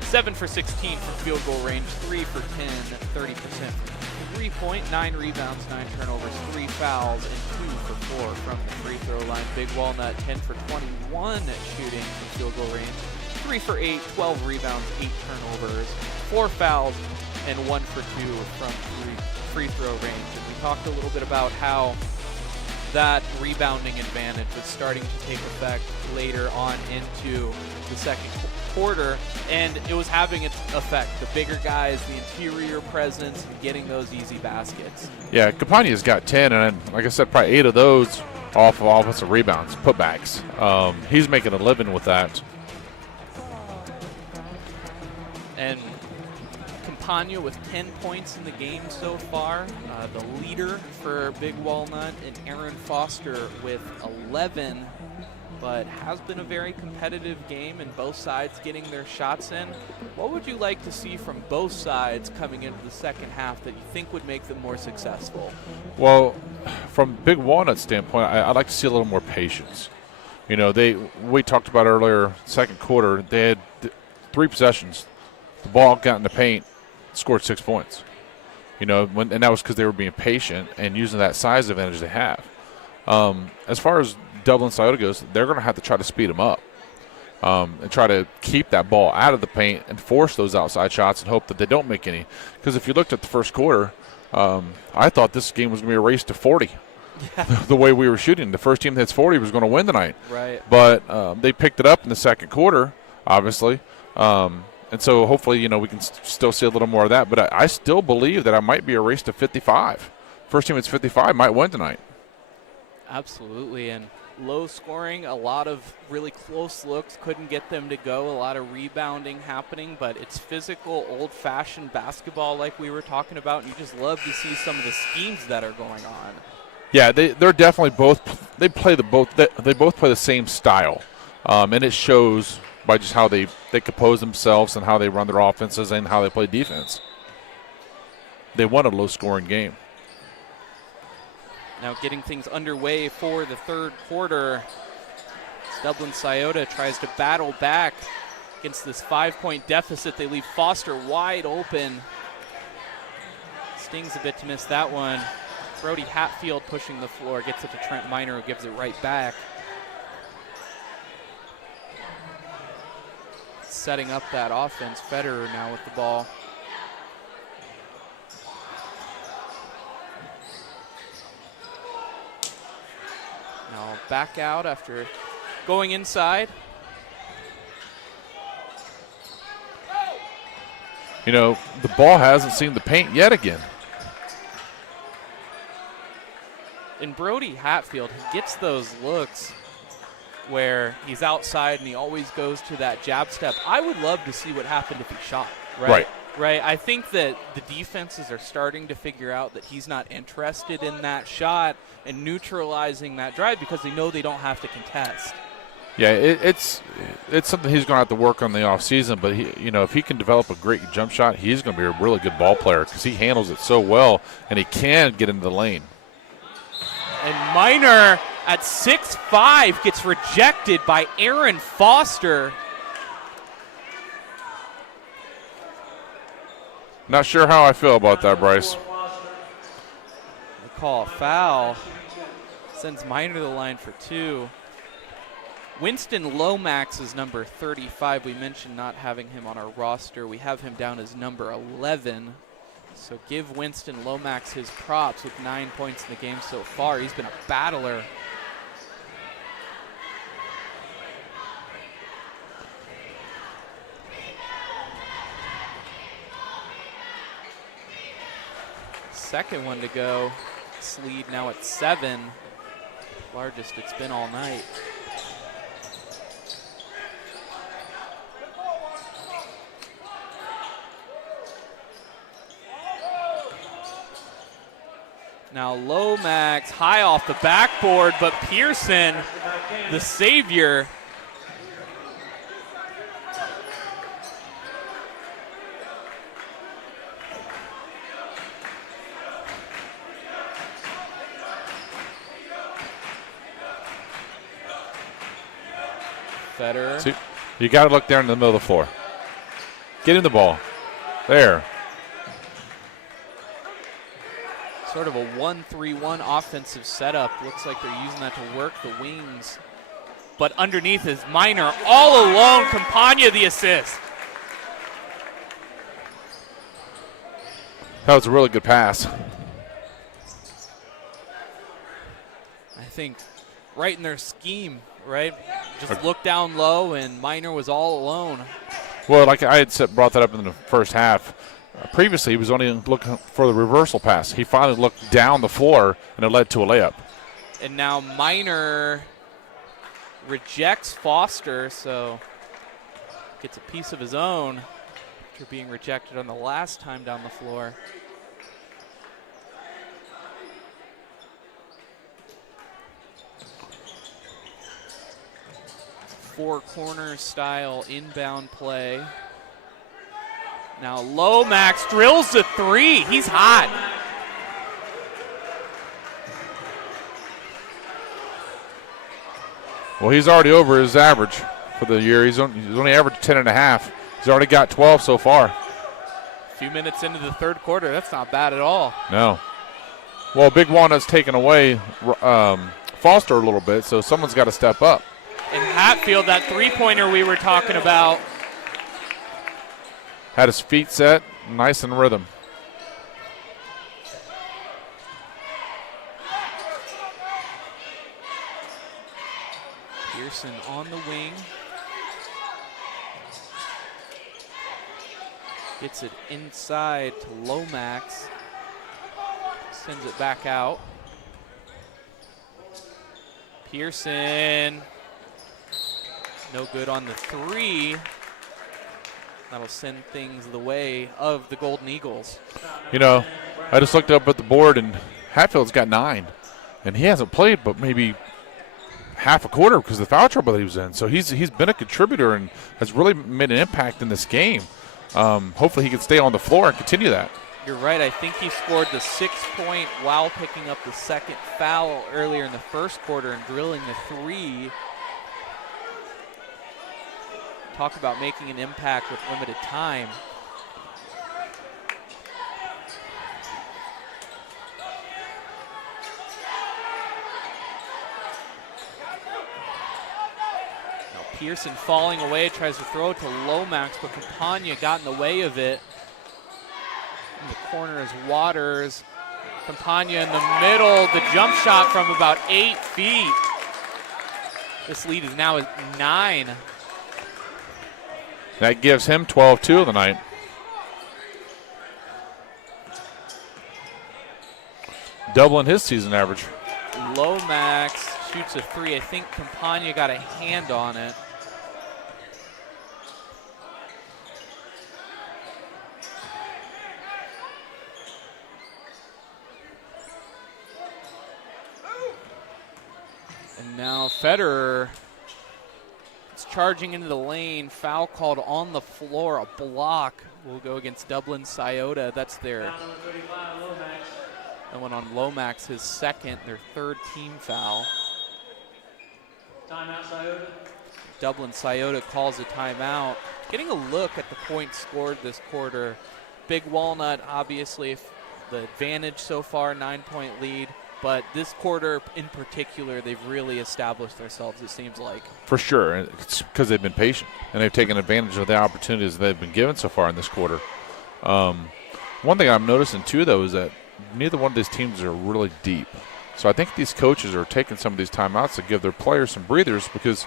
7 for 16 from field goal range, 3 for 10, 30% from 3-point, 9 rebounds, 9 turnovers, 3 fouls, and 2 for 4 from the free throw line. Big Walnut, 10 for 21 shooting from field goal range, 3 for 8, 12 rebounds, 8 turnovers, 4 fouls, and 1 for 2 from free throw range. And we talked a little bit about how that rebounding advantage was starting to take effect later on into the second quarter, and it was having its effect. The bigger guys, the interior presence, and getting those easy baskets. Yeah, Campagna's got 10, and like I said, probably 8 of those off of offensive rebounds, putbacks. He's making a living with that. And Campagna with 10 points in the game so far. The leader for Big Walnut, and Aaron Foster with 11, but has been a very competitive game and both sides getting their shots in. What would you like to see from both sides coming into the second half that you think would make them more successful? Well, from Big Walnut's standpoint, I'd like to see a little more patience. You know, we talked about earlier, second quarter, they had 3 possessions. The ball got in the paint, scored 6 points. You know, and that was because they were being patient and using that size advantage they have. As far as Dublin Scioto goes, they're going to have to try to speed them up and try to keep that ball out of the paint and force those outside shots and hope that they don't make any. Because if you looked at the first quarter, I thought this game was going to be a race to 40. Yeah. The way we were shooting. The first team that hits 40 was going to win tonight. Right. But they picked it up in the second quarter, obviously. And so hopefully, you know, we can still see a little more of that. But I still believe that it might be a race to 55. First team that's 55 might win tonight. Absolutely. And low scoring, a lot of really close looks, couldn't get them to go, a lot of rebounding happening, but it's physical, old-fashioned basketball like we were talking about, and you just love to see some of the schemes that are going on. Yeah, they're definitely both – they both play the same style, and it shows – by just how they compose themselves and how they run their offenses and how they play defense. They won a low-scoring game. Now getting things underway for the third quarter. Dublin Scioto tries to battle back against this 5-point deficit. They leave Foster wide open. Stings a bit to miss that one. Brody Hatfield pushing the floor, gets it to Trent Minor, who gives it right back. Setting up that offense. Federer now with the ball. Now back out after going inside. You know, the ball hasn't seen the paint yet again. And Brody Hatfield, he gets those looks where he's outside and he always goes to that jab step. I would love to see what happened if he shot, right? Right. I think that the defenses are starting to figure out that he's not interested in that shot and neutralizing that drive because they know they don't have to contest. Yeah, it's something he's going to have to work on the offseason, but if he can develop a great jump shot, he's going to be a really good ball player because he handles it so well and he can get into the lane. And Minor at 6'5" gets rejected by Aaron Foster. Not sure how I feel about that, Bryce. They call a foul. Sends Minor to the line for 2. Winston Lomax is number 35. We mentioned not having him on our roster. We have him down as number 11. So give Winston Lomax his props with 9 points in the game so far. He's been a battler. Second one to go. This lead now at 7. Largest it's been all night. Now Lomax high off the backboard, but Pearson, the savior. Federer. See, you got to look down in the middle of the floor. Get in the ball. There. Sort of a 1-3-1 offensive setup. Looks like they're using that to work the wings. But underneath is Minor all alone. Campagna the assist. That was a really good pass. I think right in their scheme, right? Just look down low, and Minor was all alone. Well, like I had brought that up in the first half. Previously, he was only looking for the reversal pass. He finally looked down the floor, and it led to a layup. And now Minor rejects Foster, so gets a piece of his own after being rejected on the last time down the floor. Four corner style inbound play. Now Lomax drills the 3. He's hot. Well, he's already over his average for the year. He's only averaged 10.5. He's already got 12 so far. A few minutes into the third quarter, that's not bad at all. No. Well, Big Walnut's taken away Foster a little bit, so someone's got to step up. And Hatfield, that three-pointer we were talking about. Had his feet set, nice in rhythm. Pearson on the wing. Gets it inside to Lomax. Sends it back out. Pearson. No good on the 3. That'll send things the way of the Golden Eagles. You know, I just looked up at the board, and Hatfield's got 9. And he hasn't played but maybe half a quarter because of the foul trouble that he was in. So he's been a contributor and has really made an impact in this game. Hopefully he can stay on the floor and continue that. You're right. I think he scored the 6-point while picking up the second foul earlier in the first quarter and drilling the 3. Talk about making an impact with limited time. Now Pearson falling away, tries to throw it to Lomax, but Campagna got in the way of it. In the corner is Waters. Campagna in the middle, the jump shot from about 8 feet. This lead is now at 9. That gives him 12-2 of the night. Doubling his season average. Lomax shoots a 3. I think Campagna got a hand on it. And now Federer is charging into the lane. Foul called on the floor. A block will go against Dublin Scioto. That's their That went on Lomax, his second, their third team foul. Timeout, Scioto. Dublin Scioto calls a timeout. Getting a look at the points scored this quarter. Big Walnut, obviously, the advantage so far, 9-point lead. But this quarter in particular, they've really established themselves, it seems like. For sure. And it's because they've been patient, and they've taken advantage of the opportunities they've been given so far in this quarter. One thing I'm noticing, too, though, is that neither one of these teams are really deep. So I think these coaches are taking some of these timeouts to give their players some breathers because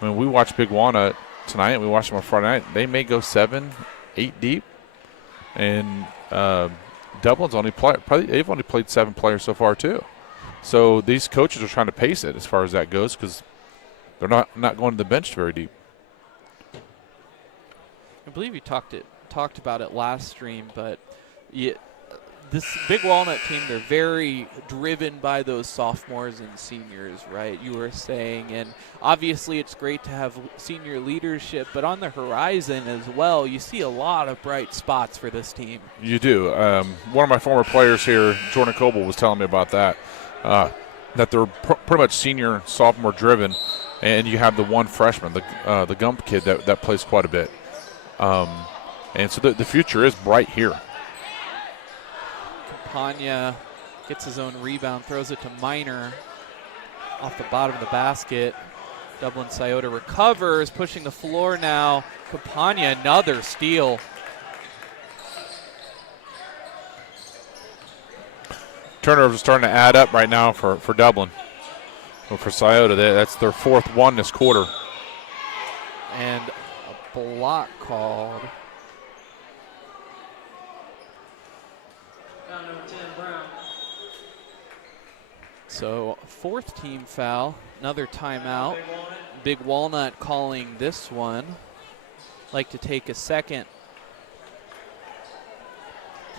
when we watch Big Walnut tonight and we watch them on Friday night, they may go 7, 8 deep. And Dublin's they've only played 7 players so far, too. So these coaches are trying to pace it as far as that goes because they're not going to the bench very deep. I believe you talked about it last stream, but this Big Walnut team, they're very driven by those sophomores and seniors, right? You were saying, and obviously it's great to have senior leadership, but on the horizon as well, you see a lot of bright spots for this team. You do. One of my former players here, Jordan Coble, was telling me about that. That they're pretty much senior, sophomore driven, and you have the one freshman, the Gump kid that plays quite a bit. And so the future is bright here. Campagna gets his own rebound, throws it to Minor off the bottom of the basket. Dublin Scioto recovers, pushing the floor now. Campagna, another steal. Turnovers are starting to add up right now for Dublin. Well, for Scioto, that's their 4th one this quarter. And a block called. Foul number 10, Brown. So 4th team foul, another timeout. Big Walnut. Big Walnut calling this one. Like to take a second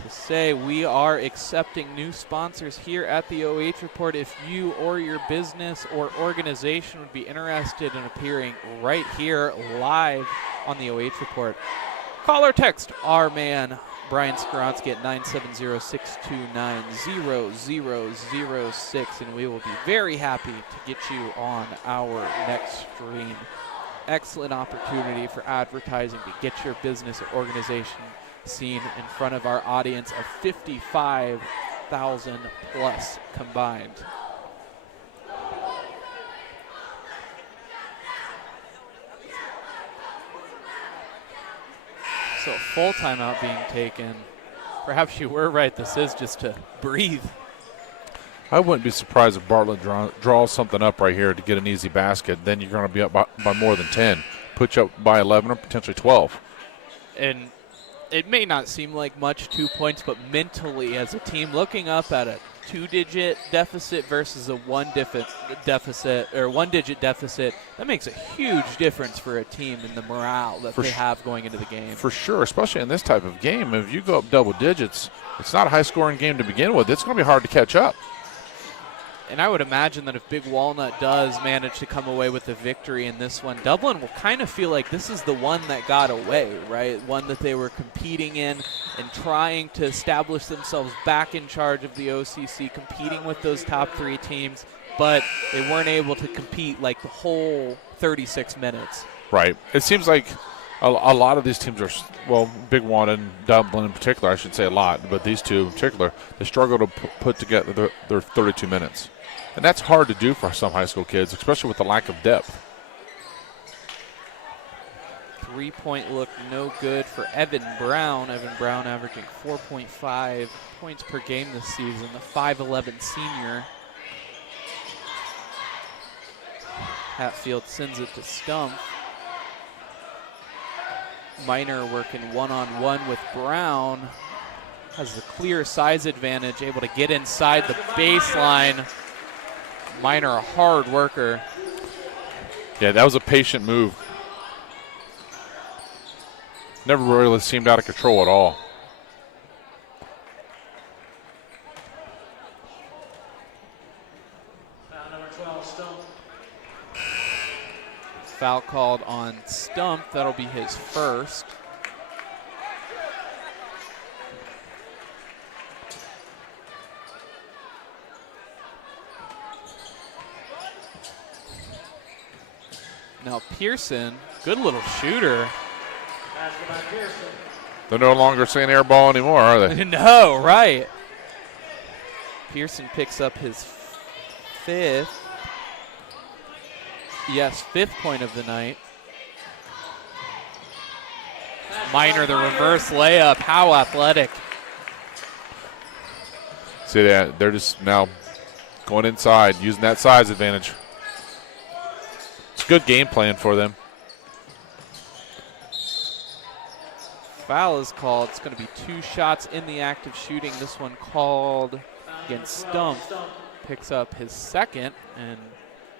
to say we are accepting new sponsors here at the OH Report. If you or your business or organization would be interested in appearing right here live on the OH Report, call or text our man Brian Skoronsky at 970-629-0006, and we will be very happy to get you on our next stream. Excellent opportunity for advertising to get your business or organization seen in front of our audience of 55,000 plus combined. So a full timeout being taken. Perhaps you were right, this is just to breathe. I wouldn't be surprised if Bartlett draws something up right here to get an easy basket. Then you're going to be up by more than 10. Put you up by 11 or potentially 12. And it may not seem like much, 2 points, but mentally as a team looking up at a 2-digit deficit versus a one-digit deficit, that makes a huge difference for a team in the morale that they have going into the game. For sure, especially in this type of game. If you go up double digits, it's not a high-scoring game to begin with. It's going to be hard to catch up. And I would imagine that if Big Walnut does manage to come away with the victory in this one, Dublin will kind of feel like this is the one that got away, right? One that they were competing in and trying to establish themselves back in charge of the OCC, competing with those top 3 teams, but they weren't able to compete like the whole 36 minutes. Right. It seems like a lot of these teams are, well, Big Walnut and Dublin in particular, I should say a lot, but these two in particular, they struggle to put together their 32 minutes. And that's hard to do for some high school kids, especially with the lack of depth. 3-point look no good for Evan Brown. Evan Brown averaging 4.5 points per game this season, the 5'11 senior. Hatfield sends it to Stump. Minor working one-on-one with Brown. Has the clear size advantage, able to get inside the baseline. Minor, a hard worker. Yeah, that was a patient move. Never really seemed out of control at all. Foul number 12, Stump. Foul called on Stump. That'll be his first. Now Pearson, good little shooter. Basket by Pearson. They're no longer saying air ball anymore, are they? No, right. Pearson picks up his fifth. Yes, fifth point of the night. Minor, the reverse layup. How athletic. See that? They're just now going inside, using that size advantage. It's a good game plan for them. Foul is called. It's going to be 2 shots in the act of shooting. This one called against Stump. Picks up his second and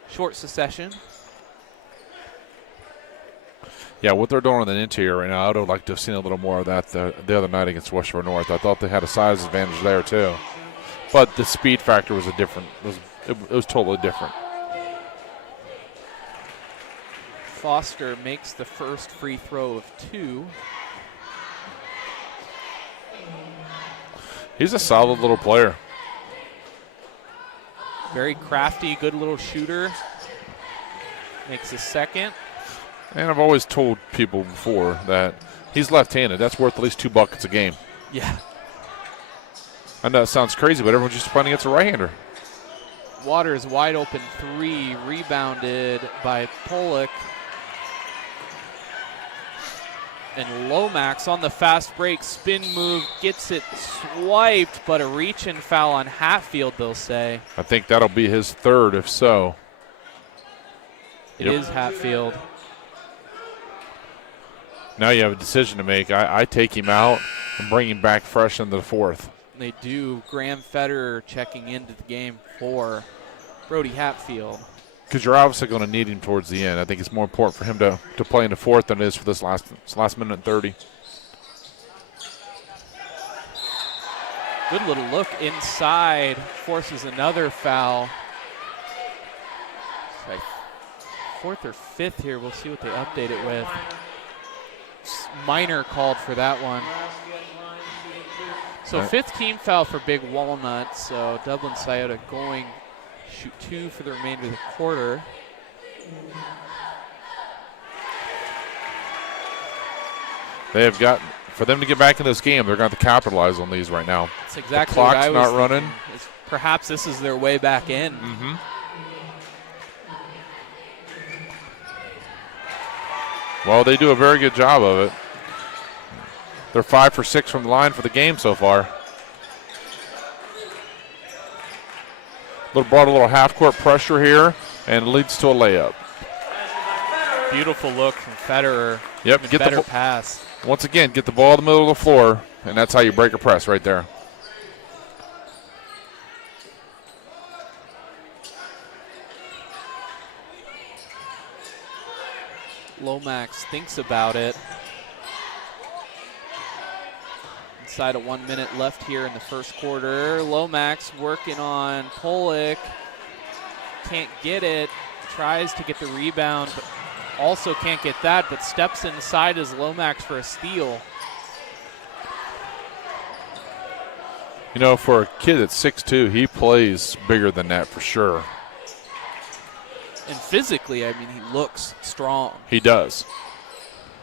short succession. Yeah, what they're doing on the interior right now, I would have liked to have seen a little more of that the other night against West Shore North. I thought they had a size advantage there too. But the speed factor was it was totally different. Foster makes the first free throw of 2. He's a solid little player. Very crafty, good little shooter. Makes his second. And I've always told people before that he's left-handed. That's worth at least 2 buckets a game. Yeah. I know it sounds crazy, but everyone's just playing against a right-hander. Waters wide open 3, rebounded by Pollock. And Lomax on the fast break, spin move, gets it swiped, but a reach-in foul on Hatfield, they'll say. I think that'll be his third, if so. It is Hatfield. Now you have a decision to make. I take him out and bring him back fresh into the fourth. They do. Graham Federer checking into the game for Brody Hatfield. Because you're obviously going to need him towards the end. I think it's more important for him to play in the fourth than it is for this last minute and 30. Good little look inside. Forces another foul. Like 4th or 5th here. We'll see what they update it with. Minor called for that one. So 5th team foul for Big Walnut. So Dublin Scioto going shoot 2 for the remainder of the quarter. They have got, for them to get back in this game, they're going to have to capitalize on these right now. That's exactly the what clock's I was not running. thinking. Perhaps this is their way back in. Mm-hmm. Well, they do a very good job of it. They're 5 for 6 from the line for the game so far. Brought a little half-court pressure here, and leads to a layup. Beautiful look from Federer. Yep, get better the pass. Once again, get the ball in the middle of the floor, and that's how you break a press right there. Lomax thinks about it. Inside of 1 minute left here in the first quarter. Lomax working on Pollock. Can't get it. Tries to get the rebound, but also can't get that, but steps inside as Lomax for a steal. You know, for a kid that's 6'2", he plays bigger than that for sure. And physically, I mean, he looks strong. He does.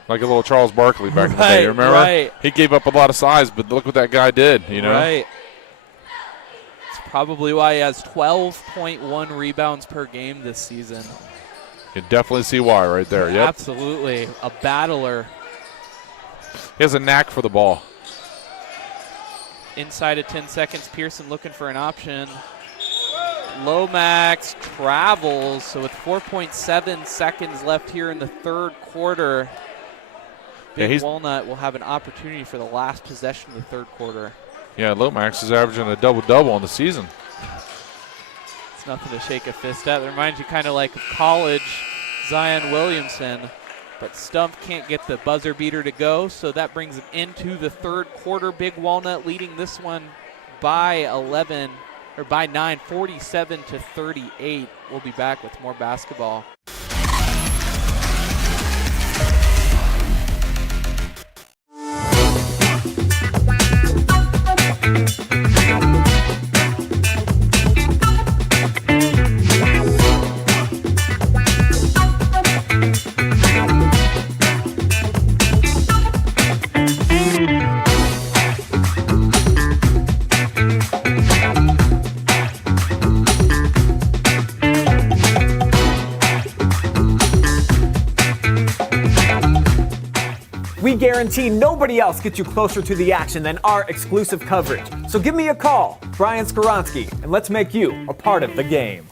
Like a little Charles Barkley back in the day, remember? Right. He gave up a lot of size, but look what that guy did, you know? Right. It's probably why he has 12.1 rebounds per game this season. You can definitely see why right there, yep. Absolutely. A battler. He has a knack for the ball. Inside of 10 seconds, Pearson looking for an option. Lomax travels, so with 4.7 seconds left here in the third quarter, Big Walnut will have an opportunity for the last possession of the third quarter. Yeah, Lomax is averaging a double-double on the season. It's nothing to shake a fist at. It reminds you kind of like of college Zion Williamson, but Stump can't get the buzzer beater to go, so that brings him into the third quarter. Big Walnut leading this one by 11, or by 9, 47-38. We'll be back with more basketball. guarantee nobody else gets you closer to the action than our exclusive coverage. So give me a call, Brian Skoronsky, and let's make you a part of the game.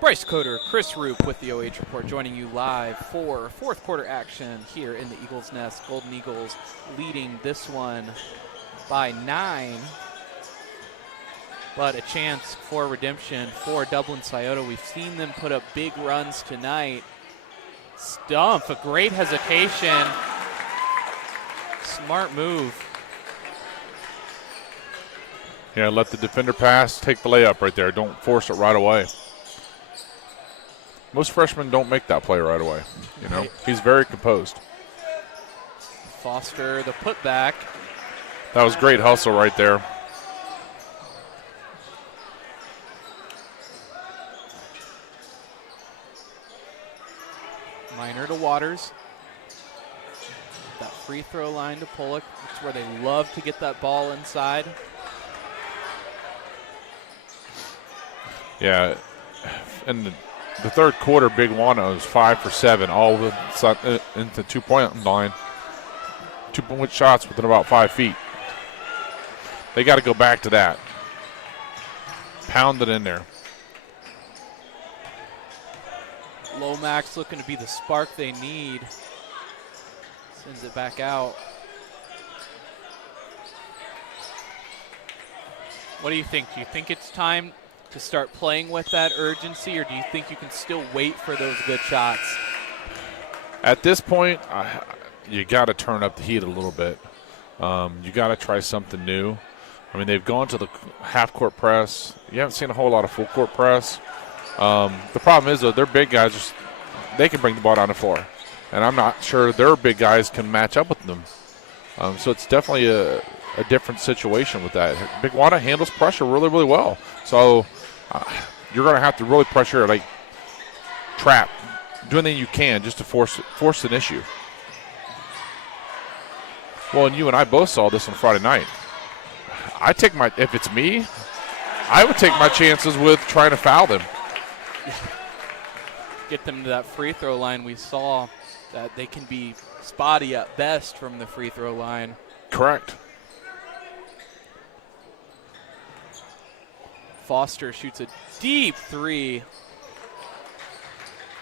Bryce Coder, Chris Rupe with the OH Report, joining you live for fourth quarter action here in the Eagles' Nest. Golden Eagles leading this one by 9, but a chance for redemption for Dublin Scioto. We've seen them put up big runs tonight. Stump, a great hesitation. Smart move. Yeah, let the defender pass, take the layup right there. Don't force it right away. Most freshmen don't make that play right away. You know, he's very composed. Foster, the putback. That was great hustle right there. Minor to Waters. That free throw line to Pollock. That's where they love to get that ball inside. Yeah, and the third quarter, Big Walnut was 5 for 7, all into 2-point line. 2-point shots within about 5 feet. They got to go back to that. Pound it in there. Lomax looking to be the spark they need. Sends it back out. What do you think? Do you think it's time to start playing with that urgency, or do you think you can still wait for those good shots? At this point, you got to turn up the heat a little bit. You got to try something new. I mean, they've gone to the half-court press. You haven't seen a whole lot of full-court press. The problem is, though, their big guys, they can bring the ball down the floor. And I'm not sure their big guys can match up with them. So it's definitely a different situation with that. Big Walnut handles pressure really, really well. So you're going to have to really pressure, like, trap. Do anything you can just to force an issue. Well, and you and I both saw this on Friday night. If it's me, I would take my chances with trying to foul them. Get them to that free throw line. We saw that they can be spotty at best from the free throw line. Correct. Foster shoots a deep three.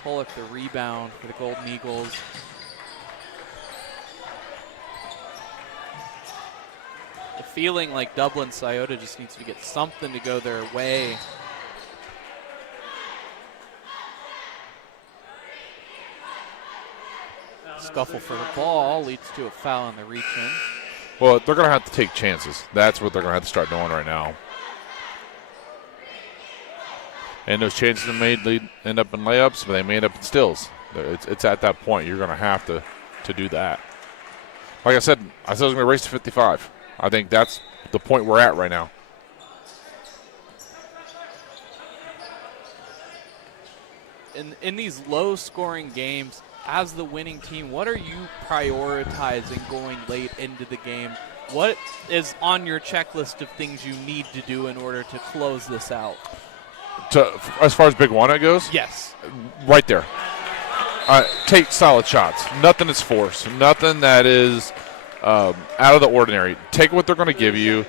Pollock the rebound for the Golden Eagles. The feeling like Dublin Scioto just needs to get something to go their way. Scuffle for the ball leads to a foul on the reach-in. Well, they're going to have to take chances. That's what they're going to have to start doing right now. And those chances may end up in layups, but they may end up in steals. It's at that point you're going to have to do that. Like I said it was going to race to 55. I think that's the point we're at right now. In these low-scoring games, as the winning team, what are you prioritizing going late into the game? What is on your checklist of things you need to do in order to close this out? As far as Big Walnut goes? Yes. Right there. Take solid shots. Nothing is forced. Nothing that is out of the ordinary. Take what they're going to give you.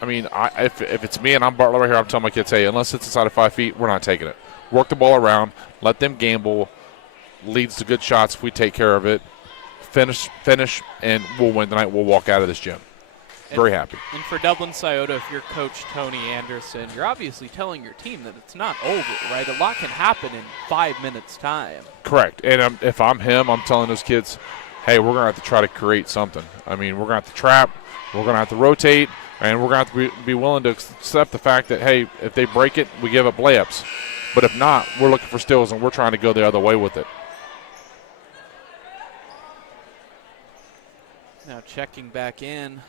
If it's me and I'm Bartlett right here, I'm telling my kids, hey, unless it's inside of 5 feet, we're not taking it. Work the ball around. Let them gamble. Leads to good shots if we take care of it. Finish, and we'll win tonight. We'll walk out of this gym. Very happy. And for Dublin Scioto, if you're Coach Tony Anderson, you're obviously telling your team that it's not over, right? A lot can happen in 5 minutes' time. Correct. And if I'm him, I'm telling those kids, hey, we're going to have to try to create something. I mean, we're going to have to trap, we're going to have to rotate, and we're going to have to be willing to accept the fact that, hey, if they break it, we give up layups. But if not, we're looking for steals, and we're trying to go the other way with it. Now checking back in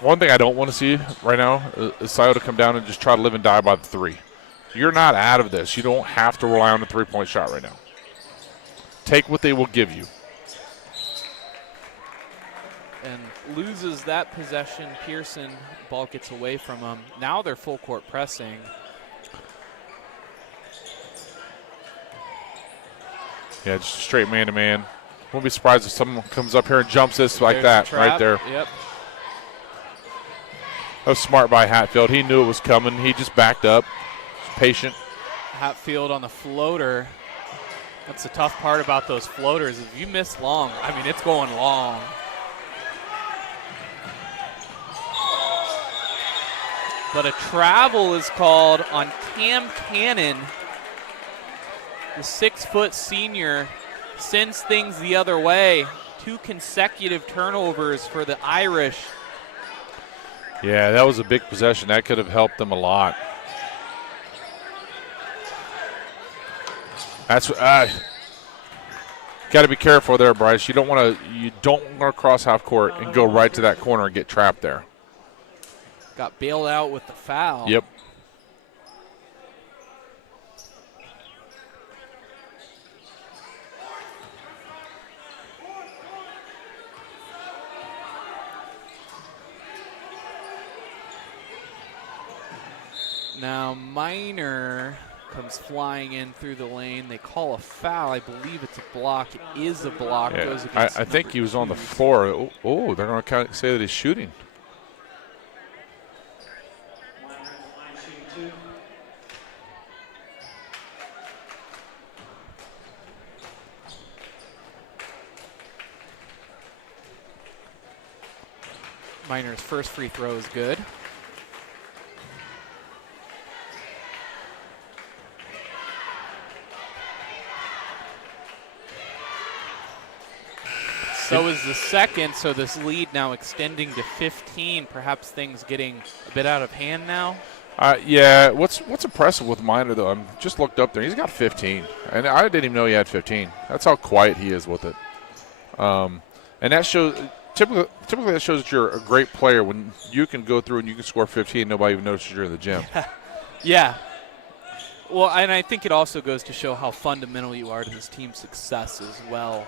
One thing I don't want to see right now is Scioto come down and just try to live and die by the 3. You're not out of this. You don't have to rely on a 3-point shot right now. Take what they will give you. And loses that possession. Pearson, ball gets away from him. Now they're full court pressing. Yeah, just straight man-to-man. Won't be surprised if someone comes up here and jumps this like that right there. Yep. That was smart by Hatfield. He knew it was coming. He just backed up. Patient. Hatfield on the floater. That's the tough part about those floaters. If you miss long, I mean, it's going long. But a travel is called on Cam Cannon. The 6-foot senior sends things the other way. 2 consecutive turnovers for the Irish. Yeah, that was a big possession. That could have helped them a lot. That's got to be careful there, Bryce. You don't want to cross half court and go right to that corner and get trapped there. Got bailed out with the foul. Yep. Now Minor comes flying in through the lane. They call a foul. I believe it's a block. It is a block. Yeah, Goes against I think he was on the floor. Oh, they're going to say that he's shooting. Minor's first free throw is good. So is the second, so this lead now extending to 15. Perhaps things getting a bit out of hand now. Yeah, what's impressive with Minor, though, I just looked up there. He's got 15, and I didn't even know he had 15. That's how quiet he is with it. And that shows typically that shows that you're a great player when you can go through and you can score 15. Nobody even notices you're in the gym. Yeah. Well, and I think it also goes to show how fundamental you are to this team's success as well.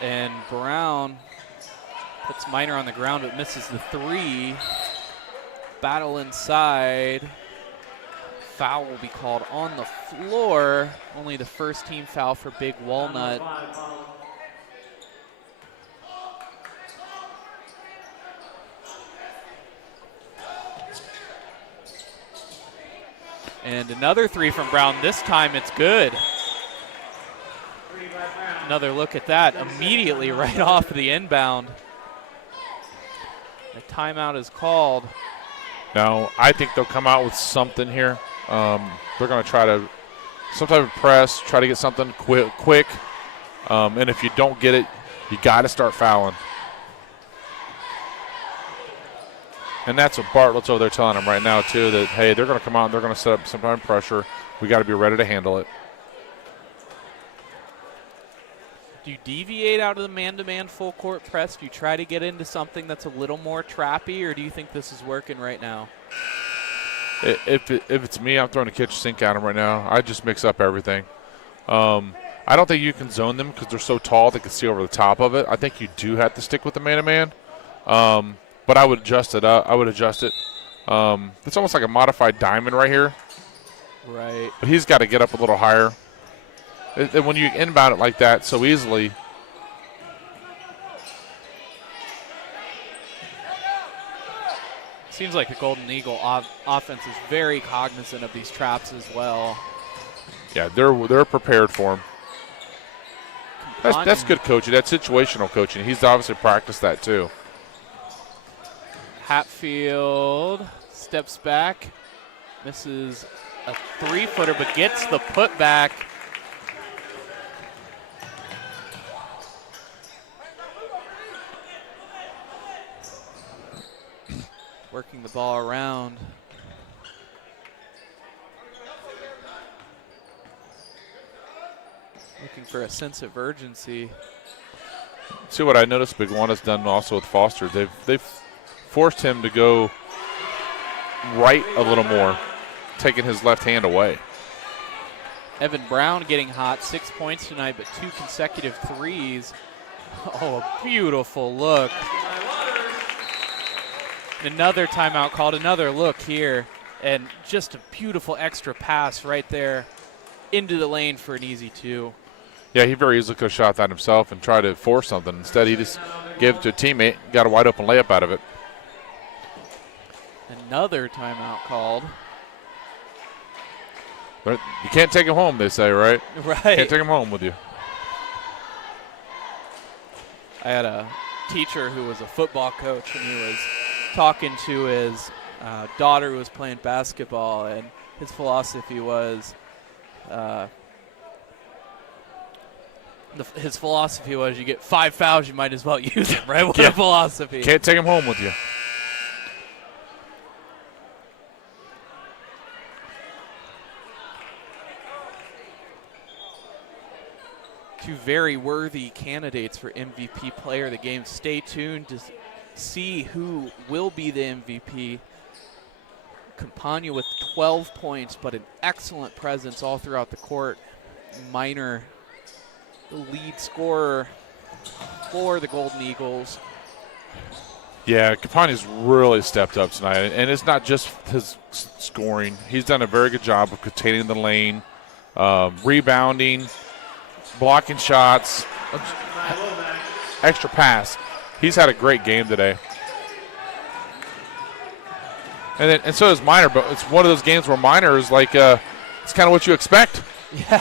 And Brown puts Minor on the ground but misses the 3. Battle inside. Foul will be called on the floor. Only the first team foul for Big Walnut. And another 3 from Brown. This time it's good. Another look at that immediately right off the inbound. The timeout is called. Now, I think they'll come out with something here. They're going to try to some type of press, try to get something quick. And if you don't get it, you got to start fouling. And that's what Bartlett's over there telling them right now, too, that, hey, they're going to come out and they're going to set up some kind of pressure. We got to be ready to handle it. Do you deviate out of the man-to-man full court press? Do you try to get into something that's a little more trappy, or do you think this is working right now? If it's me, I'm throwing a kitchen sink at them right now. I just mix up everything. I don't think you can zone them because they're so tall they can see over the top of it. I think you do have to stick with the man-to-man. But I would adjust it up. I would adjust it. It's almost like a modified diamond right here. Right. But he's got to get up a little higher. And when you inbound it like that so easily, seems like the Golden Eagle offense is very cognizant of these traps as well. yeah, they're prepared for him. That's good coaching. That's situational coaching. He's obviously practiced that too. Hatfield steps back, misses a 3-footer, but gets the putback. Working the ball around. for a sense of urgency. See what I noticed Big One has done also with Foster. They've forced him to go right a little more, taking his left hand away. Evan Brown getting hot, 6 points tonight, but 2 consecutive threes. Oh, a beautiful look. Another timeout called, another look here, and just a beautiful extra pass right there into the lane for an easy 2. Yeah, he very easily could have shot that himself and tried to force something. Instead, he just gave it to a teammate, got a wide open layup out of it. Another timeout called. But you can't take him home, they say, right? Right. Can't take him home with you. I had a teacher who was a football coach, and he was talking to his daughter who was playing basketball, and his philosophy was his philosophy was you get 5 fouls, you might as well use them, right? What a philosophy. Can't take him home with you. Two very worthy candidates for MVP player of the game. Stay tuned to see who will be the MVP. Campagna with 12 points, but an excellent presence all throughout the court. Minor, the lead scorer for the Golden Eagles. Yeah, Campagna's really stepped up tonight, and it's not just his scoring. He's done a very good job of containing the lane, rebounding, blocking shots, extra pass. He's had a great game today. And so does Minor, but it's one of those games where Minor is like, it's kind of what you expect. Yeah.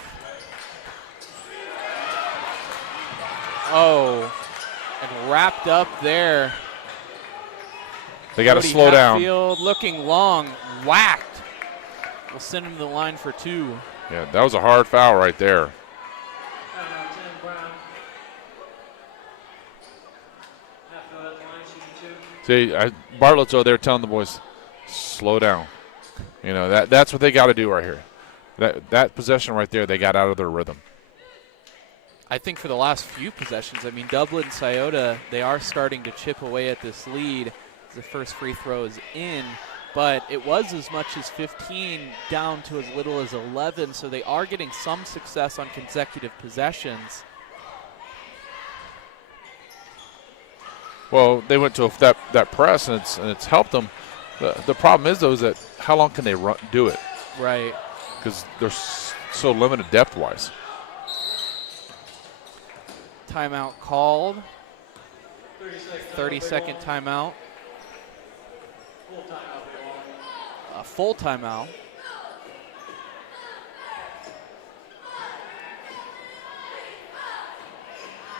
Oh, and wrapped up there. They got to Cody slow down. Hatfield looking long, whacked. We'll send him to the line for 2. Yeah, that was a hard foul right there. See, Bartlett's over there telling the boys, slow down. You know, that's what they got to do right here. That possession right there, they got out of their rhythm. I think for the last few possessions, I mean, Dublin Scioto, they are starting to chip away at this lead. The first free throw is in, but it was as much as 15 down to as little as 11, so they are getting some success on consecutive possessions. Well, they went to that press, and it's helped them. The problem is, though, is that how long can they do it? Right. Because they're so limited depth-wise. Timeout called. 30-second timeout. A full timeout.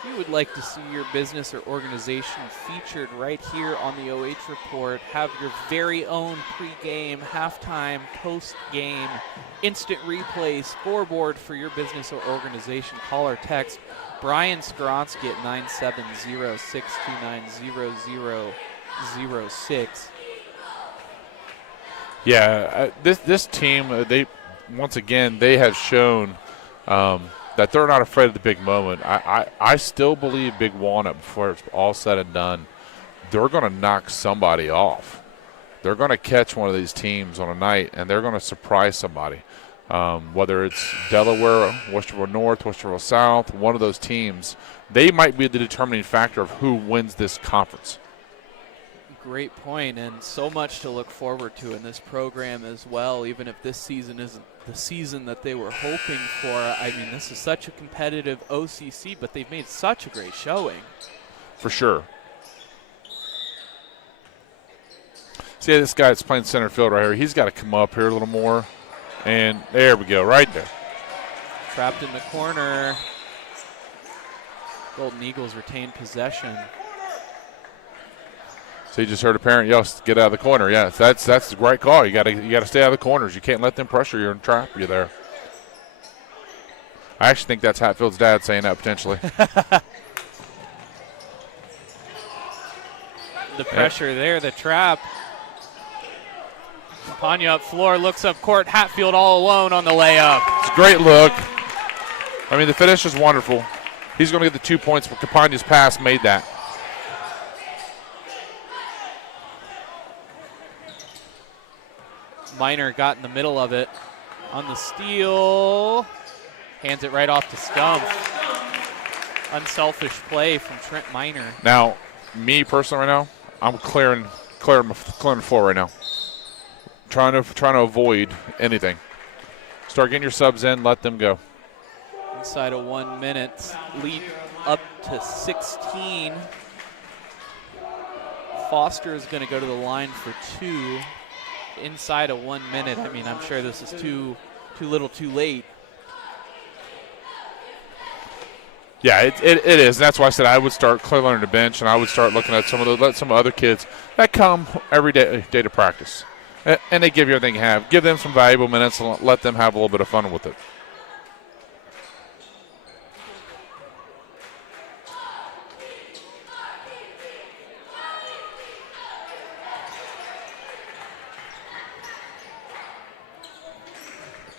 If you would like to see your business or organization featured right here on the OH Report, have your very own pre-game, halftime, post-game, instant replay scoreboard for your business or organization, call or text Brian Skoronsky at 970-629-0006. Yeah, this team, they once again, they have shown that they're not afraid of the big moment. I still believe Big Walnut, before it's all said and done, they're going to knock somebody off. They're going to catch one of these teams on a night, and they're going to surprise somebody. Whether it's Delaware, Westerville North, Westerville South, one of those teams, they might be the determining factor of who wins this conference. Great point, and so much to look forward to in this program as well, even if this season isn't the season that they were hoping for. I mean, this is such a competitive OCC, but they've made such a great showing. For sure. See, this guy that's playing center field right here, he's got to come up here a little more. And there we go, right there. Trapped in the corner. Golden Eagles retain possession. So you just heard a parent yell, "Get out of the corner!" Yeah, that's the right call. You got to stay out of the corners. You can't let them pressure you and trap you there. I actually think that's Hatfield's dad saying that potentially. The pressure there, the trap. Campagna up floor, looks up court. Hatfield all alone on the layup. It's a great look. I mean, the finish is wonderful. He's going to get the 2 points, but Campagna's pass made that. Minor got in the middle of it on the steal. Hands it right off to Stump. Unselfish play from Trent Minor. Now, me personally right now, I'm clearing the floor right now. Trying to avoid anything. Start getting your subs in, let them go. Inside of 1 minute, lead up to 16. Foster is going to go to the line for 2. Inside of 1 minute. I mean, I'm sure this is too little, too late. Yeah, it is. That's why I said I would start clearly under the bench, and I would start looking at some other kids that come every day to practice, and they give you everything you have. Give them some valuable minutes and let them have a little bit of fun with it.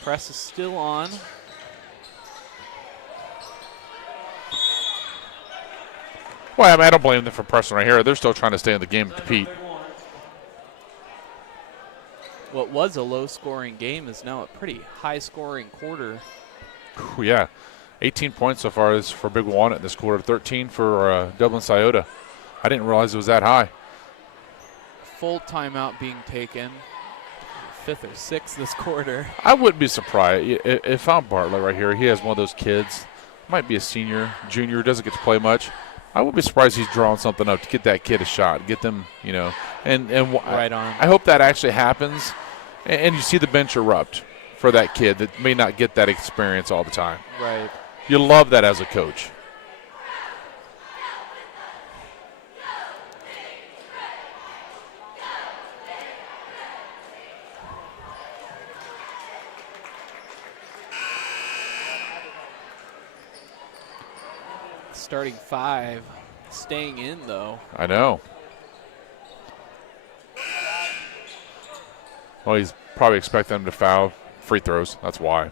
Press is still on. Well, I mean, I don't blame them for pressing right here. They're still trying to stay in the game and compete. What was a low-scoring game is now a pretty high-scoring quarter. Ooh, yeah, 18 points so far is for Big Walnut in this quarter, 13 for Dublin Scioto. I didn't realize it was that high. Full timeout being taken. 5th or 6th this quarter. I wouldn't be surprised if I'm Bartlett right here. He has one of those kids, might be a senior, junior, doesn't get to play much. I wouldn't be surprised he's drawing something up to get that kid a shot, get them, and right on. I hope that actually happens, and you see the bench erupt for that kid that may not get that experience all the time. Right. You love that as a coach. Starting 5, staying in though. I know. Well, he's probably expecting them to foul free throws. That's why.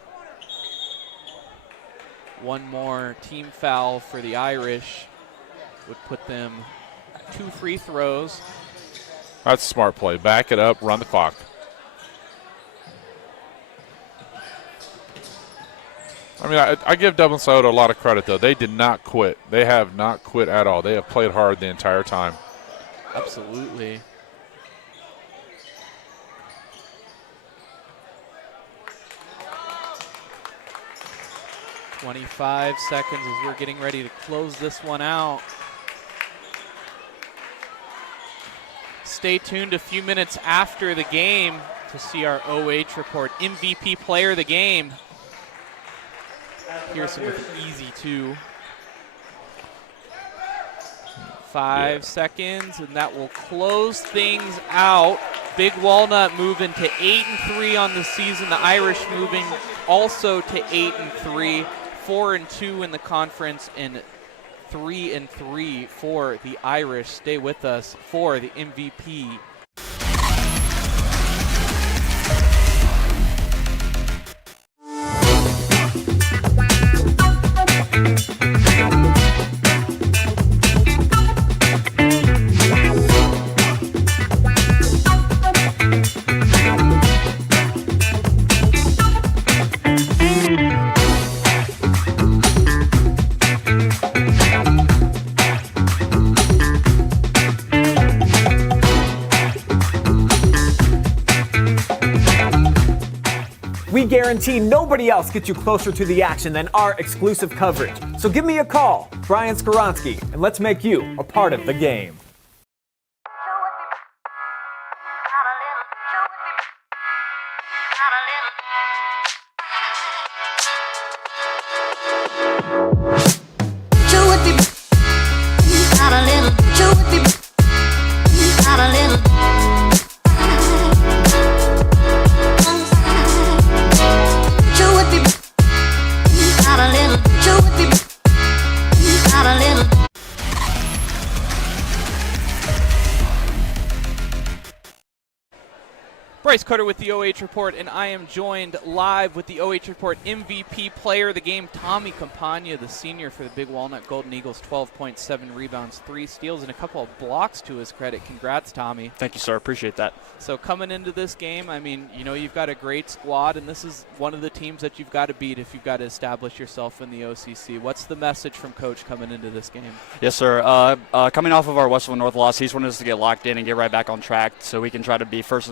One more team foul for the Irish would put them 2 free throws. That's a smart play. Back it up, run the clock. I mean, I give Dublin Scioto a lot of credit, though. They did not quit. They have not quit at all. They have played hard the entire time. Absolutely. "25 seconds as we're getting ready to close this one out. Stay tuned a few minutes after the game to see our OH report. MVP player of the game. Pearson with an easy 2. 5 seconds, and that will close things out. Big Walnut moving to 8-3 on the season. The Irish moving also to 8-3, 4-2 in the conference, and 3-3 for the Irish. Stay with us for the MVP. We guarantee nobody else gets you closer to the action than our exclusive coverage. So give me a call, Brian Skoronsky, and let's make you a part of the game. Bryce Cutter with the OH Report, and I am joined live with the OH Report MVP player of the game, Tommy Campagna, the senior for the Big Walnut Golden Eagles, 12.7 rebounds, 3 steals, and a couple of blocks to his credit. Congrats, Tommy. Thank you, sir. Appreciate that. So coming into this game, I mean, you know, you've got a great squad, and this is one of the teams that you've got to beat if you've got to establish yourself in the OCC. What's the message from Coach coming into this game? Yes, sir. Coming off of our Westfield North loss, he's wanted us to get locked in and get right back on track so we can try to be first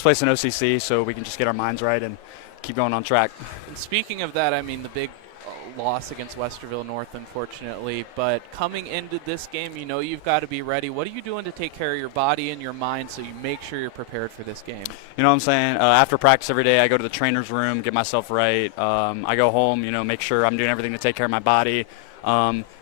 place in OCC, so we can just get our minds right and keep going on track. And speaking of that, I mean, the big loss against Westerville North, unfortunately, but coming into this game, you know you've got to be ready. What are you doing to take care of your body and your mind so you make sure you're prepared for this game? You know what I'm saying? After practice every day, I go to the trainer's room, get myself right. I go home, you know, make sure I'm doing everything to take care of my body.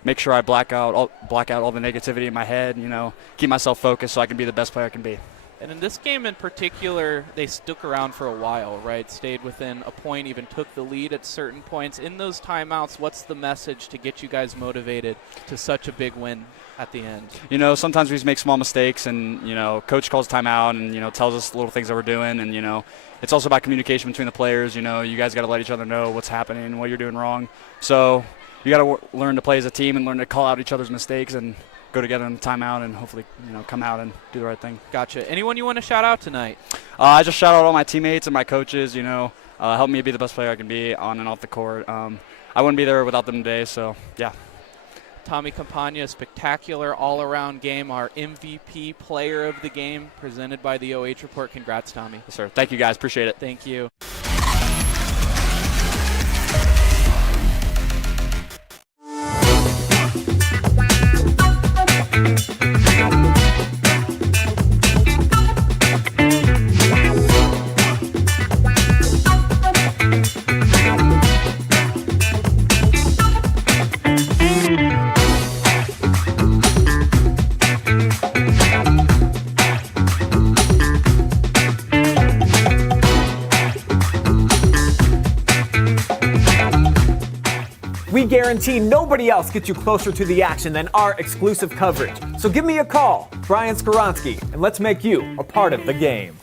Make sure I black out all the negativity in my head, you know, keep myself focused so I can be the best player I can be. And in this game in particular, they stuck around for a while, right? Stayed within a point, even took the lead at certain points. In those timeouts, what's the message to get you guys motivated to such a big win at the end? You know, sometimes we just make small mistakes, and, you know, coach calls timeout and, you know, tells us the little things that we're doing. And, you know, it's also about communication between the players. You know, you guys got to let each other know what's happening and what you're doing wrong. So you got to learn to play as a team and learn to call out each other's mistakes and go together in the timeout and hopefully, you know, come out and do the right thing. Gotcha. Anyone you want to shout out tonight? I just shout out all my teammates and my coaches, you know, help me be the best player I can be on and off the court. I wouldn't be there without them today, so, yeah. Tommy Campagna, spectacular all-around game, our MVP player of the game, presented by the OH Report. Congrats, Tommy. Yes, sir. Thank you, guys. Appreciate it. Thank you. We guarantee nobody else gets you closer to the action than our exclusive coverage. So give me a call, Brian Skoronsky, and let's make you a part of the game.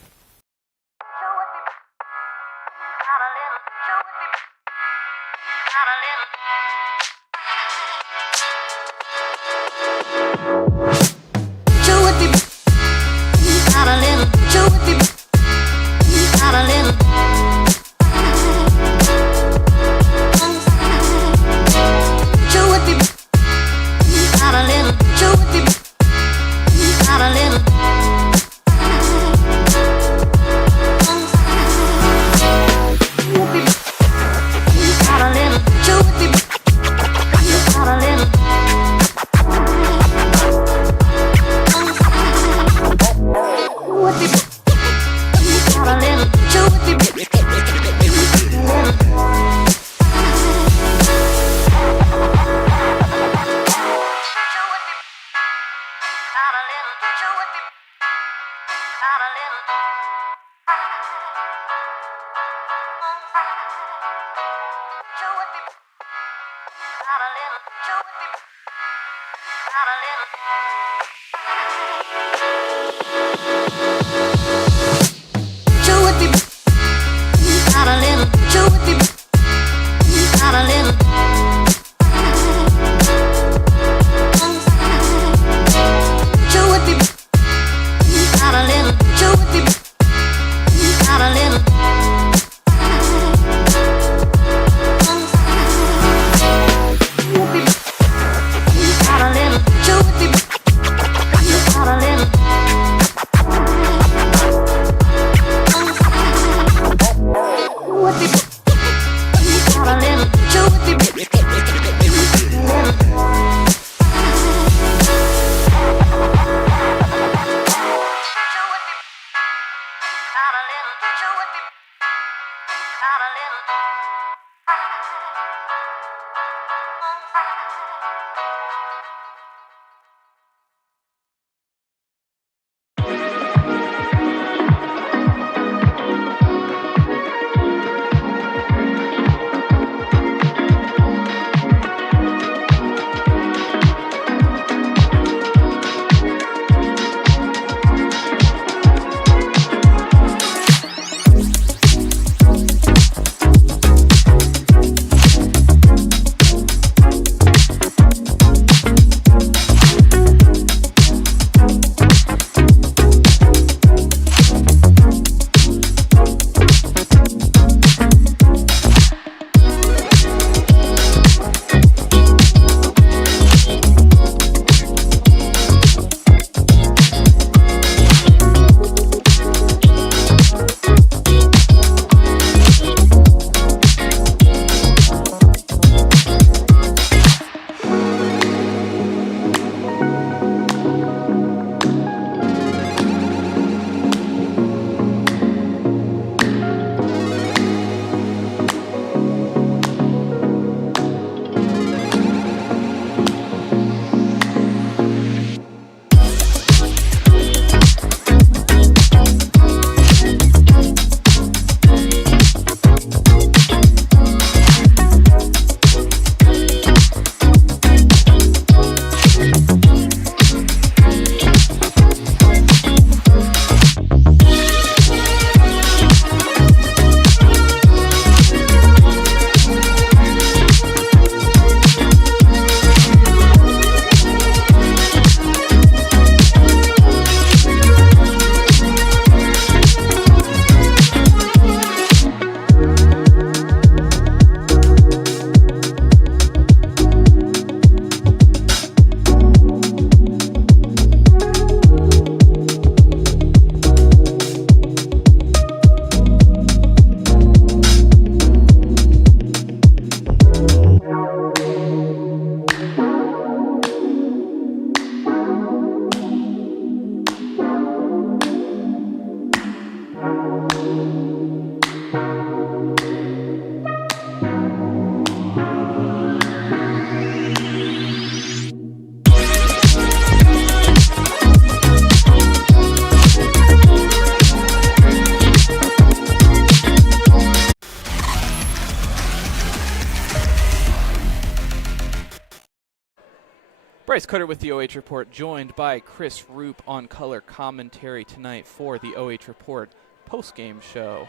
Bryce Cutter with the OH Report, joined by Chris Rupe on color commentary tonight for the OH Report post-game show.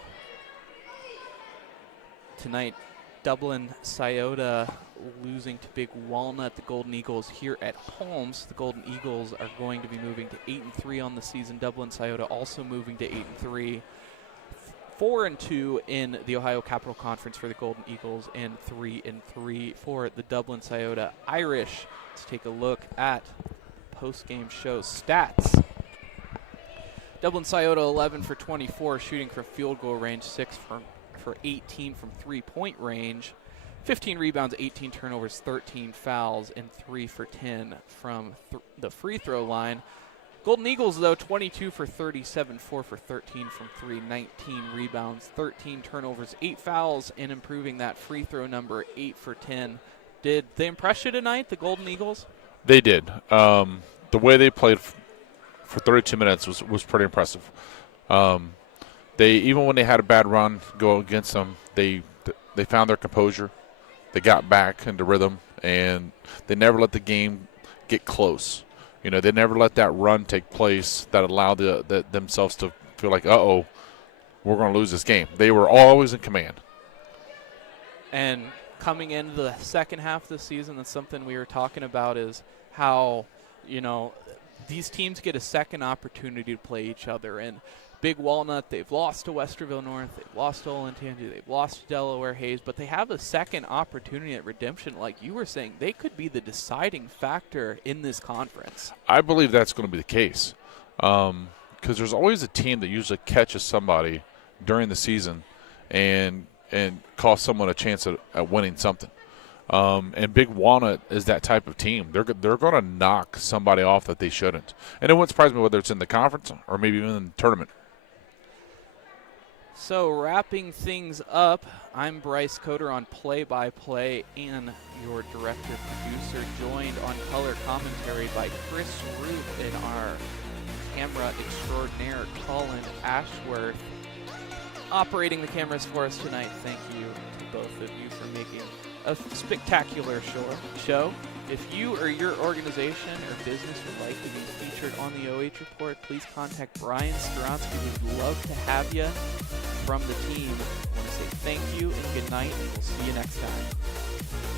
Tonight, Dublin Scioto losing to Big Walnut. The Golden Eagles here at home. So the Golden Eagles are going to be moving to 8-3 on the season. Dublin Scioto also moving to 8-3. 4-2 in the Ohio Capital Conference for the Golden Eagles, and 3-3 for the Dublin Scioto Irish. Let's take a look at post-game show stats. Dublin Scioto 11 for 24, shooting from field goal range, 6 for 18 from three-point range, 15 rebounds, 18 turnovers, 13 fouls, and 3 for 10 from the free throw line. Golden Eagles, though, 22 for 37, 4 for 13 from 3, 19 rebounds, 13 turnovers, 8 fouls, and improving that free throw number, 8 for 10. Did they impress you tonight, the Golden Eagles? They did. The way they played for 32 minutes was pretty impressive. They, even when they had a bad run go against them, they found their composure. They got back into rhythm, and they never let the game get close. You know, they never let that run take place that allowed themselves to feel like, uh-oh, we're going to lose this game. They were always in command. And coming into the second half of the season, that's something we were talking about, is how, you know, these teams get a second opportunity to play each other. And Big Walnut, they've lost to Westerville North, they've lost to Olentangy, they've lost to Delaware Hayes, but they have a second opportunity at redemption. Like you were saying, they could be the deciding factor in this conference. I believe that's going to be the case, because there's always a team that usually catches somebody during the season and cost someone a chance at winning something. And Big Walnut is that type of team. They're going to knock somebody off that they shouldn't. And it wouldn't surprise me whether it's in the conference or maybe even in the tournament. So wrapping things up, I'm Bryce Coder on play-by-play and your director-producer, joined on color commentary by Chris Rupe and our camera extraordinaire, Colin Ashworth. Operating the cameras for us tonight, thank you to both of you for making a spectacular show. If you or your organization or business would like to be featured on the OH Report, please contact Brian Skoronsky. We'd love to have you from the team. I want to say thank you and good night, and we'll see you next time.